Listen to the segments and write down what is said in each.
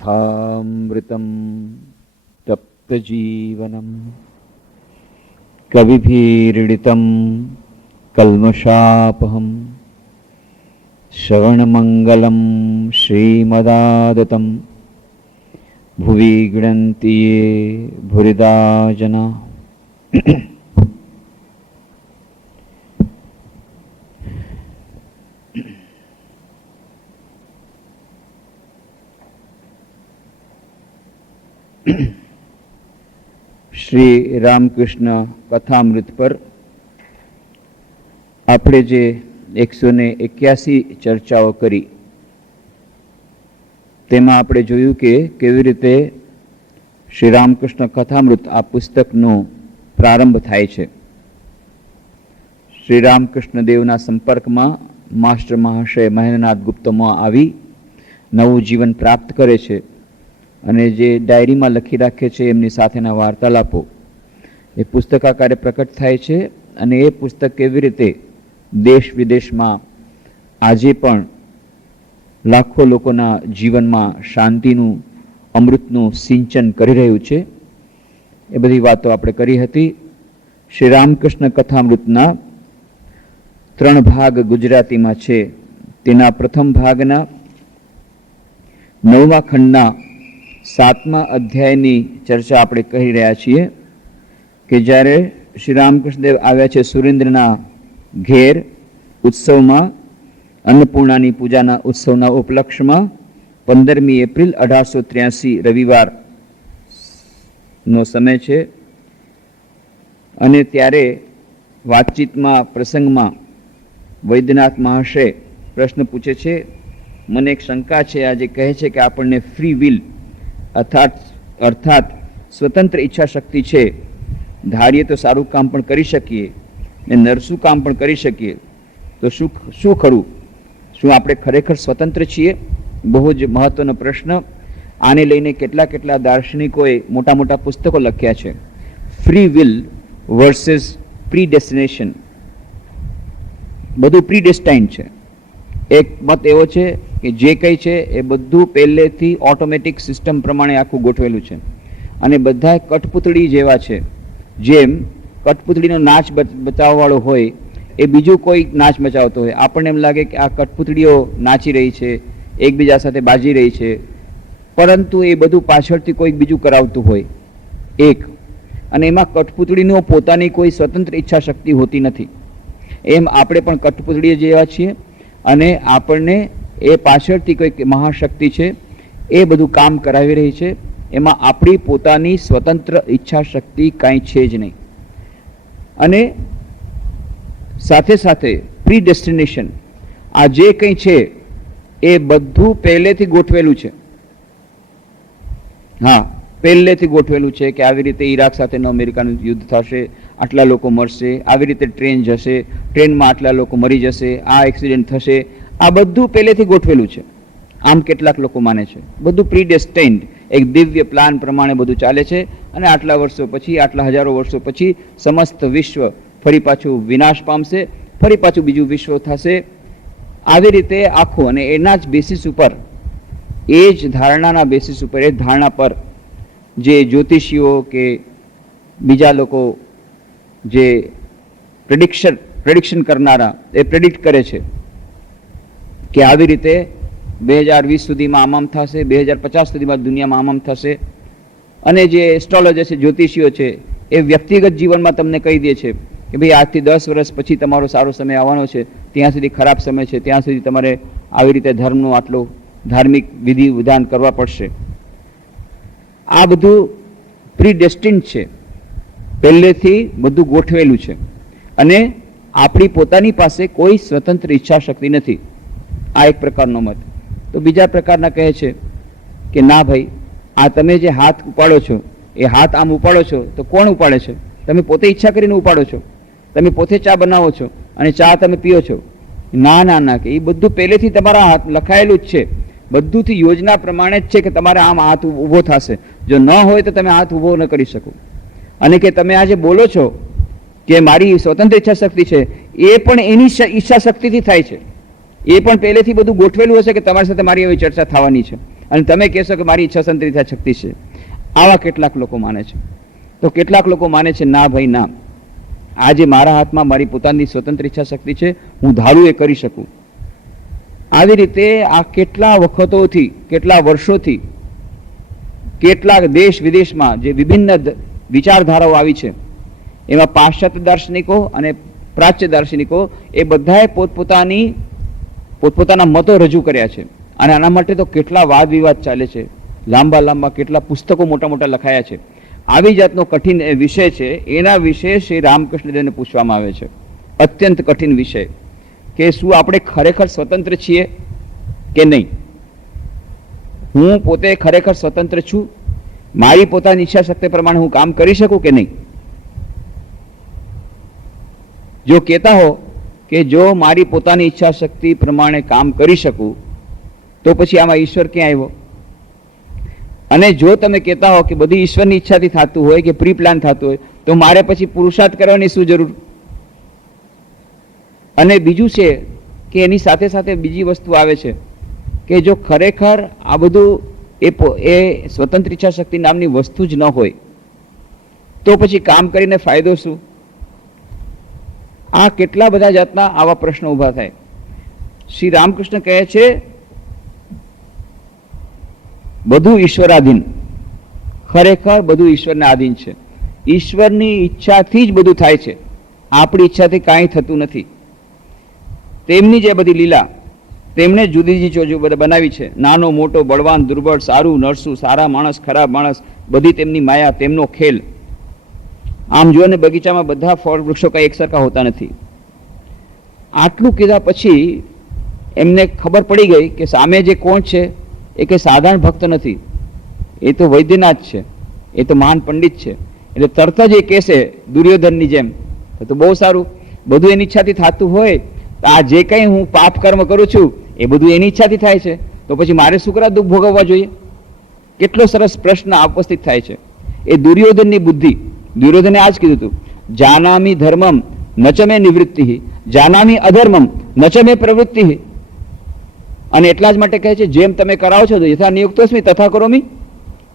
कथामृतं तप्तजीवनं कविभिरीडितं कल्मषापहं श्रवणमङ्गलं श्रीमदादतं भुवि गृह्णन्ति ये भूरिदा जना। श्री रामकृष्ण कथामृत पर આપણે જે 181 ચર્ચાઓ કરી તેમાં આપણે જોયું કે કેવી રીતે શ્રી રામકૃષ્ણ કથામૃત આ પુસ્તકનો પ્રારંભ થાય છે। શ્રી રામકૃષ્ણ દેવના સંપર્કમાં માસ્ટર મહાશય મહેન્દ્રનાથ ગુપ્તમાં આવી નવું જીવન પ્રાપ્ત કરે છે અને જે ડાયરીમાં લખી રાખે છે એમની સાથેના વાર્તાલાપો એ પુસ્તક આકારે પ્રકટ થાય છે અને એ પુસ્તક કેવી રીતે દેશ વિદેશમાં આજે પણ લાખો લોકોના જીવનમાં શાંતિનું અમૃતનું સિંચન કરી રહ્યું છે એ બધી વાતો આપણે કરી હતી। શ્રી રામકૃષ્ણ કથામૃતના 3 ભાગ ગુજરાતીમાં છે। તેના પ્રથમ ભાગના 9મા ખંડના 7મા અધ્યાયની ચર્ચા આપણે કરી રહ્યા છીએ કે જ્યારે શ્રી રામકૃષ્ણદેવ આવ્યા છે સુરેન્દ્રના ઘેર ઉત્સવમાં, અન્નપૂર્ણાની પૂજાના ઉત્સવના ઉપલક્ષમાં 15મી એપ્રિલ 1883 રવિવારનો સમય છે અને ત્યારે વાતચીતમાં પ્રસંગમાં વૈદ્યનાથ મહાશય પ્રશ્ન પૂછે છે, મને એક શંકા છે, આજે કહે છે કે આપણને ફ્રી વિલ અર્થાત સ્વતંત્ર ઈચ્છા શક્તિ છે, ધારીએ તો સારું કામ પણ કરી શકીએ ને નરસું કામ પણ કરી શકીએ, તો શું ખરું? શું આપણે ખરેખર સ્વતંત્ર છીએ? બહુ જ મહત્વનો પ્રશ્ન। આને લઈને કેટલા દાર્શનિકોએ મોટા મોટા પુસ્તકો લખ્યા છે। ફ્રી વિલ વર્સિસ પ્રીડેસ્ટિનેશન, બધું પ્રીડેસ્ટાઇન્ડ છે। એક મત એવો છે કે જે કંઈ છે એ બધું પહેલેથી ઓટોમેટિક સિસ્ટમ પ્રમાણે આખું ગોઠવેલું છે અને બધા કઠપૂતળી જેવા છે। જેમ કઠપૂતળીનો નાચ બચાવવાવાળો હોય એ બીજું કોઈ નાચ બચાવતો હોય, આપણને એમ લાગે કે આ કઠપૂતળીઓ નાચી રહી છે, એકબીજા સાથે બાજી રહી છે, પરંતુ એ બધું પાછળથી કોઈક બીજું કરાવતું હોય એક, અને એમાં કઠપૂતળીનો પોતાની કોઈ સ્વતંત્ર ઈચ્છા શક્તિ હોતી નથી। એમ આપણે પણ કઠપૂતળી જેવા છીએ અને આપણને એ પાછળથી કોઈક મહાશક્તિ છે એ બધું કામ કરાવી રહી છે, એમાં આપણી પોતાની સ્વતંત્ર ઈચ્છા શક્તિ કાંઈ છે જ નહીં। અને સાથે સાથે પ્રીડેસ્ટિનેશન, આ જે કંઈ છે એ બધું પહેલેથી ગોઠવેલું છે। હા, પહેલેથી ગોઠવેલું છે કે આવી રીતે ઈરાક સાથેનું અમેરિકાનું યુદ્ધ થશે, આટલા લોકો મરશે, આવી રીતે ટ્રેન જશે, ટ્રેનમાં આટલા લોકો મરી જશે, આ એક્સિડન્ટ થશે, આ બધું પહેલેથી ગોઠવેલું છે। આમ કેટલાક લોકો માને છે બધું પ્રીડેસ્ટાઇન્ડ, એક દિવ્ય પ્લાન પ્રમાણે બધું ચાલે છે અને આટલા વર્ષો પછી, આટલા હજારો વર્ષો પછી સમસ્ત વિશ્વ ફરી પાછું વિનાશ પામશે, ફરી પાછું બીજું વિશ્વ થશે, આવી રીતે આખું। અને એના જ બેસિસ ઉપર, એ જ ધારણાના બેસિસ ઉપર, એ ધારણા પર જે જ્યોતિષીઓ કે બીજા લોકો જે પ્રેડિક્શન કરનારા એ પ્રેડિક્ટ કરે છે કે આવી રીતે 2020 સુધીમાં આમ થશે, 2050 સુધીમાં દુનિયામાં આમ થશે। અને જે એસ્ટ્રોલોજર છે, જ્યોતિષીઓ છે, એ વ્યક્તિગત જીવનમાં તમને કહી દે છે કે ભાઈ આજથી 10 વર્ષ પછી તમારો સારો સમય આવવાનો છે, ત્યાં સુધી ખરાબ સમય છે, ત્યાં સુધી તમારે આવી રીતે ધર્મનું આટલું ધાર્મિક વિધિ વિધાન કરવા પડશે। આ બધું પ્રીડેસ્ટિન્ડ છે, પહેલેથી બધું ગોઠવેલું છે અને આપણી પોતાની પાસે કોઈ સ્વતંત્ર ઈચ્છા શક્તિ નથી। આ એક પ્રકારનો મત। તો બીજા પ્રકારના કહે છે કે ના ભાઈ, આ તમે જે હાથ ઉપાડો છો એ હાથ આમ ઉપાડો છો તો કોણ ઉપાડે છે? તમે પોતે ઈચ્છા કરીને ઉપાડો છો, તમે પોતે ચા બનાવો છો અને ચા તમે પીઓ છો। ના, કે એ બધું પહેલેથી તમારા હાથ લખાયેલું જ છે, બધુંથી યોજના પ્રમાણે જ છે કે તમારે આમ હાથ ઊભો થશે, જો ન હોય તો તમે હાથ ઊભો ન કરી શકો। અને કે તમે આજે બોલો છો કે મારી સ્વતંત્ર ઈચ્છા શક્તિ છે, એ પણ એની ઈચ્છા શક્તિથી થાય છે। એ પણ પહેલેથી બધું ગોઠવેલું હશે કે તમારી સાથે મારી એવી ચર્ચા થવાની છે અને તમે કહેશો કે મારી ઈચ્છા સંતની ઈચ્છા શક્તિ છે. આવા કેટલાક લોકો માને છે. તો કેટલાક લોકો માને છે ના ભાઈ ના, આજે મારા હાથમાં મારી પોતાની સ્વતંત્ર ઈચ્છા શક્તિ છે, હું ધારું એ કરી શકું. આવી રીતે આ કેટલા વખતોથી, કેટલા વર્ષોથી, કેટલાક દેશ વિદેશમાં જે વિભિન્ન વિચારધારાઓ આવી છે, એમાં પાશ્ચાત્ય દાર્શનિકો અને પ્રાચ્ય દાર્શનિકો એ બધાએ પોતપોતાના મતો રજૂ કર્યા છે. અને આના માટે તો કેટલા વાદ વિવાદ ચાલે છે, લાંબા લાંબા કેટલા પુસ્તકો મોટા મોટા લખાયા છે. આવી જાતનો કઠિન વિષય છે, એના વિશે શ્રી રામકૃષ્ણદેવને પૂછવામાં આવે છે. અત્યંત કઠિન વિષય કે શું આપણે ખરેખર સ્વતંત્ર છીએ કે નહીં? હું પોતે ખરેખર સ્વતંત્ર છું? મારી પોતાની ઈચ્છા શક્તિ પ્રમાણે હું કામ કરી શકું કે નહીં? જો કહેતા હો કે જો મારી પોતાની ઈચ્છા શક્તિ પ્રમાણે કામ કરી શકું, તો પછી આમાં ઈશ્વર ક્યાં આવ્યો? અને જો તમે કહેતા હો કે બધી ઈશ્વરની ઈચ્છાથી થતું હોય કે પ્રી પ્લાન થતું હોય, તો મારે પછી પુરુષાર્થ કરવાની શું જરૂર? અને બીજું છે કે એની સાથે સાથે બીજી વસ્તુ આવે છે કે જો ખરેખર આ બધું એ સ્વતંત્ર ઈચ્છા શક્તિ નામની વસ્તુ જ ન હોય, તો પછી કામ કરીને ફાયદો શું? આ કેટલા બધા જાતના આવા પ્રશ્નો ઉભા થાય. શ્રી રામકૃષ્ણ કહે છે બધું ઈશ્વરાધીન. ખરેખર બધું ઈશ્વરને આધીન છે. ઈશ્વરની ઈચ્છાથી જ બધું થાય છે, આપણી ઈચ્છાથી કાંઈ થતું નથી. તેમની જે બધી લીલા તેમણે જુદી જુદી ચોજો બનાવી છે, નાનો મોટો, બળવાન દુર્બળ, સારું નરસું, સારા માણસ ખરાબ માણસ, બધી તેમની માયા, તેમનો ખેલ. આમ જુઓ ને બગીચામાં બધા ફળ વૃક્ષો કઈ એક સરખા હોતા નથી. આટલું કીધા પછી એમને ખબર પડી ગઈ કે સામે જે કોણ છે એ કે સાધારણ ભક્ત નથી, એ તો વૈદ્યનાથ છે, એ તો મહાન પંડિત છે. એટલે તરત જ એ કહેશે દુર્યોધનની જેમ, તો બહુ સારું, બધું એની ઈચ્છાથી થતું હોય, આ જે કંઈ હું પાપ કર્મ કરું છું એ બધું એની ઈચ્છાથી થાય છે, તો પછી મારે શું કરવા દુઃખ ભોગવવા જોઈએ? કેટલો સરસ પ્રશ્ન ઉપસ્થિત થાય છે. એ દુર્યોધનની બુદ્ધિ. દુર્યોધને આ જ કીધું હતું, જાનામી ધર્મમ નચમે નિવૃત્તિ, જાનામી અધર્મમ નચમે પ્રવૃત્તિ. અને એટલા જ માટે કહે છે જેમ તમે કરાવો છો યથા નિયુક્તોસ્મિ તથા કરોમી.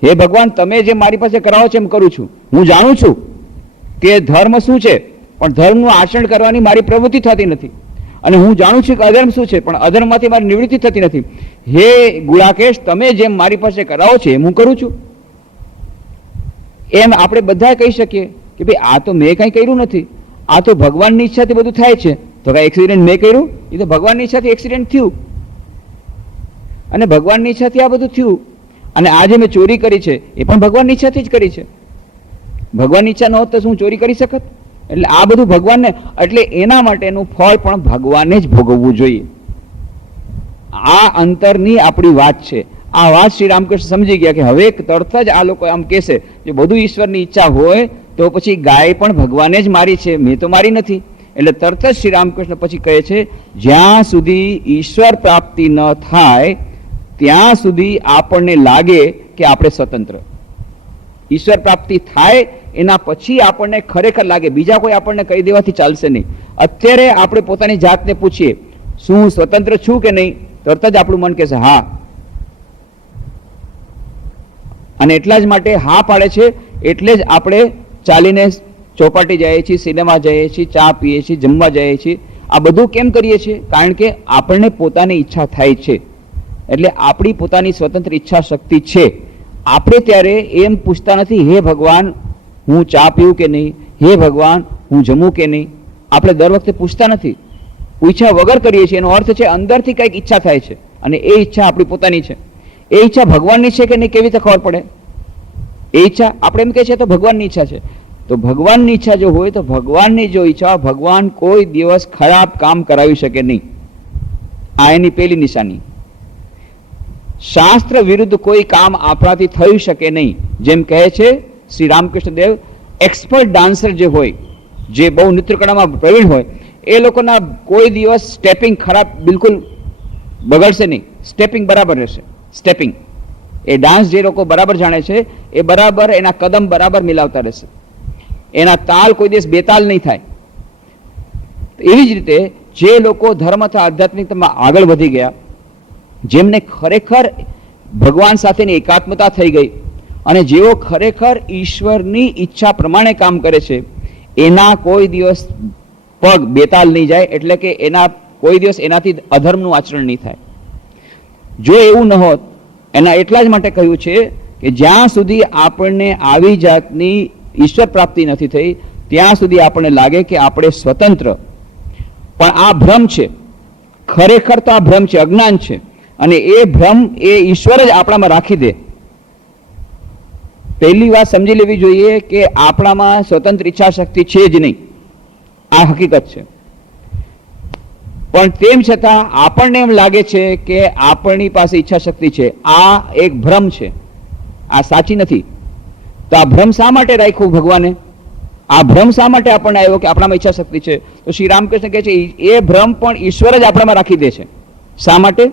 હે ભગવાન, તમે જેમ મારી પાસે કરાવો છો એમ કરું છું. હું જાણું છું કે ધર્મ શું છે, પણ ધર્મનું આચરણ કરવાની મારી પ્રવૃત્તિ થતી નથી. અને હું જાણું છું કે અધર્મ શું છે, પણ અધર્મમાંથી મારી નિવૃત્તિ થતી નથી. હે ગુણાકેશ, તમે જેમ મારી પાસે કરાવો છો એમ હું કરું છું. એમ આપણે બધા કહી શકીએ કે ભાઈ આ તો મેં કંઈ કર્યું નથી, આ તો ભગવાનની ઈચ્છાથી બધું થાય છે. તો કઈ એક્સિડન્ટ મેં કર્યું? એ તો ભગવાનની ઈચ્છાથી એક્સિડન્ટ થયું, અને ભગવાનની ઈચ્છાથી આ બધું થયું. અને આજે મેં ચોરી કરી છે એ પણ ભગવાનની ઈચ્છાથી જ કરી છે. ભગવાનની ઈચ્છા ન હોત તો શું ચોરી કરી શકત? એટલે આ બધું ભગવાનને, એટલે એના માટેનું ફળ પણ ભગવાને જ ભોગવવું જોઈએ. આ અંતરની આપણી વાત છે. આ વાત શ્રી રામકૃષ્ણ સમજી ગયા કે હવે તરત જ આ લોકો આમ કહેશે જો બધું ઈશ્વરની ઈચ્છા હોય તો પછી ગાય પણ ભગવાને જ મારી છે, મેં તો મારી નથી. એટલે તરત જ શ્રી રામકૃષ્ણ પછી કહે છે જ્યાં સુધી ઈશ્વર પ્રાપ્તિ ન થાય ત્યાં સુધી આપણને લાગે કે આપણે સ્વતંત્ર. ઈશ્વર પ્રાપ્તિ થાય એના પછી આપણને ખરેખર લાગે, બીજા કોઈ આપણને કહી દેવાથી ચાલશે નહીં. અત્યારે આપણે પોતાની જાતને પૂછીએ શું હું સ્વતંત્ર છું કે નહીં, તરત જ આપણું મન કહેશે હા. અને એટલા જ માટે હા પાડે છે, એટલે જ આપણે ચાલીને ચોપાટી જઈએ છીએ, સિનેમા જઈએ છીએ, ચા પીએ છીએ, જમવા જઈએ છીએ. આ બધું કેમ કરીએ છીએ? કારણ કે આપણને પોતાની ઈચ્છા થાય છે. એટલે આપણી પોતાની સ્વતંત્ર ઈચ્છા શક્તિ છે. આપણે ત્યારે એમ પૂછતા નથી હે ભગવાન હું ચા પીવું કે નહીં, હે ભગવાન હું જમું કે નહીં. આપણે દર વખતે પૂછતા નથી, પૂછ્યા વગર કરીએ છીએ. એનો અર્થ છે અંદરથી કંઈક ઈચ્છા થાય છે, અને એ ઈચ્છા આપણી પોતાની છે. એ ઈચ્છા ભગવાનની છે કે નહીં કેવી રીતે ખબર પડે? એ ઈચ્છા આપણે એમ કહે છે તો ભગવાનની ઈચ્છા છે. તો ભગવાનની ઈચ્છા જો હોય તો ભગવાનની જો ઈચ્છા, ભગવાન કોઈ દિવસ ખરાબ કામ કરાવી શકે નહીં. આ એની પહેલી નિશાની. શાસ્ત્ર વિરુદ્ધ કોઈ કામ આપણાથી થઈ શકે નહીં. જેમ કહે છે શ્રી રામકૃષ્ણ દેવ, એક્સપર્ટ ડાન્સર જે હોય, જે બહુ નૃત્યકળામાં પ્રવીણ હોય, એ લોકોના કોઈ દિવસ સ્ટેપિંગ ખરાબ બિલકુલ બગડશે નહીં. સ્ટેપિંગ બરાબર રહેશે. સ્ટેપિંગ એ ડાન્સ જે લોકો બરાબર જાણે છે એ બરાબર એના કદમ બરાબર મિલાવતા રહેશે. એના તાલ કોઈ દિવસ બેતાલ નહીં થાય. એવી જ રીતે જે લોકો ધર્મ અથવા આધ્યાત્મિકતામાં આગળ વધી ગયા, જેમને ખરેખર ભગવાન સાથેની એકાત્મતા થઈ ગઈ અને જેઓ ખરેખર ઈશ્વરની ઈચ્છા પ્રમાણે કામ કરે છે એના કોઈ દિવસ પગ બેતાલ નહીં જાય, એટલે કે એના કોઈ દિવસ એનાથી અધર્મનું આચરણ નહીં થાય. જો એવું ન હોત, એના એટલા જ માટે કહ્યું છે કે જ્યાં સુધી આપણને આવી જાતની ઈશ્વર પ્રાપ્તિ નથી થઈ ત્યાં સુધી આપણને લાગે કે આપણે સ્વતંત્ર, પણ આ ભ્રમ છે. ખરેખર તો આ ભ્રમ છે, અજ્ઞાન છે, અને એ ભ્રમ એ ઈશ્વર જ આપણામાં રાખી દે. પહેલી વાત સમજી લેવી જોઈએ કે આપણામાં સ્વતંત્ર ઈચ્છા શક્તિ છે જ નહીં, આ હકીકત છે. પણ તેમ છતાં આપણને એમ લાગે છે કે આપણી પાસે ઈચ્છા શક્તિ છે. આ એક ભ્રમ છે, આ સાચી નથી. તો આ ભ્રમ શા માટે રાખ્યું ભગવાને? આ ભ્રમ શા માટે આપણને આવ્યો કે આપણામાં ઈચ્છા શક્તિ છે? તો શ્રી રામકૃષ્ણ કહે છે એ ભ્રમ પણ ઈશ્વર જ આપણામાં રાખી દે છે. શા માટે?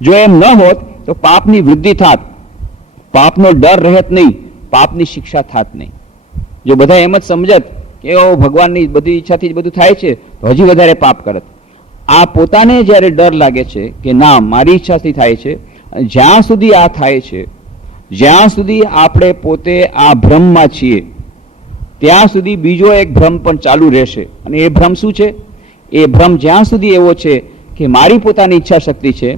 જો એમ ન હોત તો પાપની વૃદ્ધિ થાત, પાપનો ડર રહેત નહીં, પાપની શિક્ષા થાત નહીં. જો બધા એમ જ સમજત કે ઓ ભગવાનની બધી ઈચ્છાથી જ બધું થાય છે તો હજી વધારે પાપ કરત. આ પોતાને જ્યારે ડર લાગે છે કે ના મારી ઈચ્છાથી થાય છે, જ્યાં સુધી આ થાય છે, જ્યાં સુધી આપણે પોતે આ ભ્રમમાં છીએ ત્યાં સુધી બીજો એક ભ્રમ પણ ચાલુ રહેશે. અને એ ભ્રમ શું છે? એ ભ્રમ જ્યાં સુધી એવો છે કે મારી પોતાની ઈચ્છા શક્તિ છે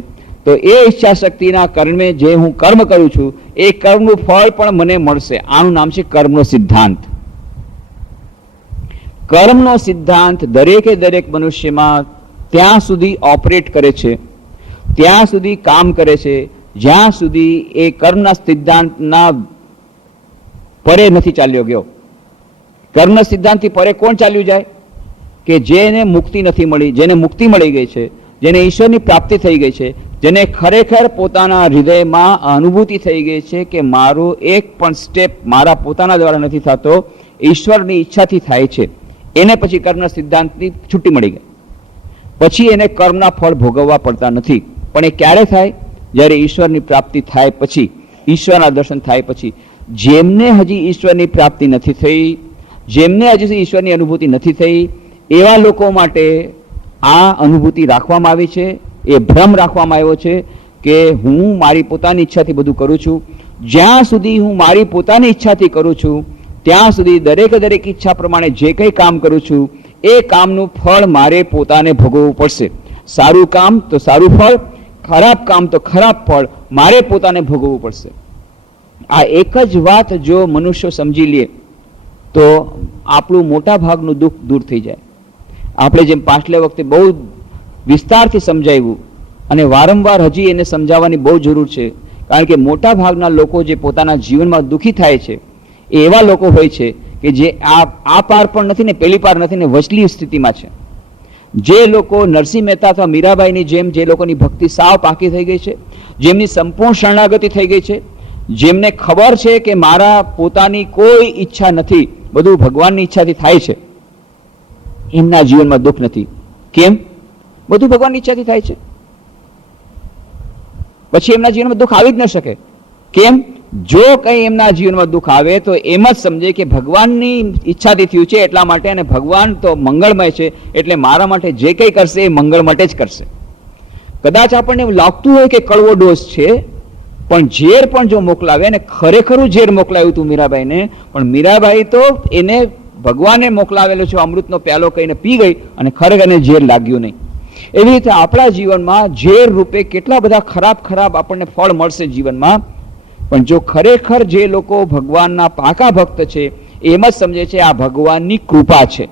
તો એ ઈચ્છા શક્તિના કર્મે જે હું કર્મ કરું છું એ કર્મનું ફળ પણ મને મળશે. આનું નામ છે કર્મનો સિદ્ધાંત. કર્મનો સિદ્ધાંત દરેકે દરેક મનુષ્યમાં ત્યાં સુધી ઓપરેટ કરે છે, ત્યાં સુધી કામ કરે છે જ્યાં સુધી એ કર્મના સિદ્ધાંતના પરે નથી ચાલ્યો ગયો. કર્મના સિદ્ધાંતથી પરે કોણ ચાલ્યું જાય? કે જેને મુક્તિ નથી મળી, જેને મુક્તિ મળી ગઈ છે, જેને ઈશ્વરની પ્રાપ્તિ થઈ ગઈ છે, જેને ખરેખર પોતાના હૃદયમાં અનુભૂતિ થઈ ગઈ છે કે મારો એક પણ સ્ટેપ મારા પોતાના દ્વારા નથી થતો, ઈશ્વરની ઈચ્છાથી થાય છે, એને પછી કર્મના સિદ્ધાંતની છુટ્ટી મળી ગઈ. પછી એને કર્મના ફળ ભોગવવા પડતા નથી. પણ એ ક્યારે થાય? જ્યારે ઈશ્વરની પ્રાપ્તિ થાય પછી, ઈશ્વરના દર્શન થાય પછી. જેમને હજી ઈશ્વરની પ્રાપ્તિ નથી થઈ, જેમને હજી ઈશ્વરની અનુભૂતિ નથી થઈ, એવા લોકો માટે આ અનુભૂતિ રાખવામાં આવી છે, એ ભ્રમ રાખવામાં આવ્યો છે કે હું મારી પોતાની ઈચ્છાથી બધું કરું છું. જ્યાં સુધી હું મારી પોતાની ઈચ્છાથી કરું છું ત્યાં સુધી દરેકે દરેક ઈચ્છા પ્રમાણે જે કંઈ કામ કરું છું એ કામનું ફળ મારે પોતાને ભોગવવું પડશે. સારું કામ તો સારું ફળ, ખરાબ કામ તો ખરાબ ફળ મારે પોતાને ભોગવવું પડશે. આ એક જ વાત જો મનુષ્યો સમજી લે તો આપણું મોટા ભાગનું દુઃખ દૂર થઈ જાય. આપણે જેમ પાછલે વખતે બહુ વિસ્તારથી સમજાવ્યું અને વારંવાર હજી એને સમજાવવાની બહુ જરૂર છે, કારણ કે મોટા ભાગના લોકો જે પોતાના જીવનમાં દુઃખી થાય છે એ એવા લોકો હોય છે કે જે આ પાર પણ નથી ને પેલી પાર નથી ને વચલી સ્થિતિમાં છે. જે લોકો નરસિંહ મહેતા અથવા મીરાબાઈની જેમ જે લોકોની ભક્તિ સાવ પાકી થઈ ગઈ છે, જેમની સંપૂર્ણ શરણાગતિ થઈ ગઈ છે, જેમને ખબર છે કે મારા પોતાની કોઈ ઈચ્છા નથી, બધું ભગવાનની ઈચ્છાથી થાય છે, એમના જીવનમાં દુઃખ નથી. કેમ? બધું ભગવાનની ઈચ્છાથી થાય છે. પછી એમના જીવનમાં દુઃખ આવી જ ન શકે. કેમ? જો કંઈ એમના જીવનમાં દુઃખ આવે તો એમ જ સમજે કે ભગવાનની ઈચ્છાથી થયું છે એટલા માટે, અને ભગવાન તો મંગળમય છે એટલે મારા માટે જે કંઈ કરશે એ મંગળ માટે જ કરશે. કદાચ આપણને એવું લાગતું હોય કે કડવો ડોઝ છે, પણ ઝેર પણ જો મોકલાવે, અને ખરેખરું ઝેર મોકલાવ્યું હતું મીરાબાઈને, પણ મીરાબાઈ તો એને ભગવાને મોકલાવેલો છે અમૃતનો પ્યાલો કહીને પી ગઈ અને ખરેખર એને ઝેર લાગ્યું નહીં. એવી રીતે આપણા જીવનમાં ઝેર રૂપે કેટલા બધા ખરાબ ખરાબ આપણને ફળ મળશે જીવનમાં, પણ જો ખરેખર જે લોકો ભગવાનના પાકા ભક્ત છે એમ જ સમજે છે આ ભગવાનની કૃપા છે,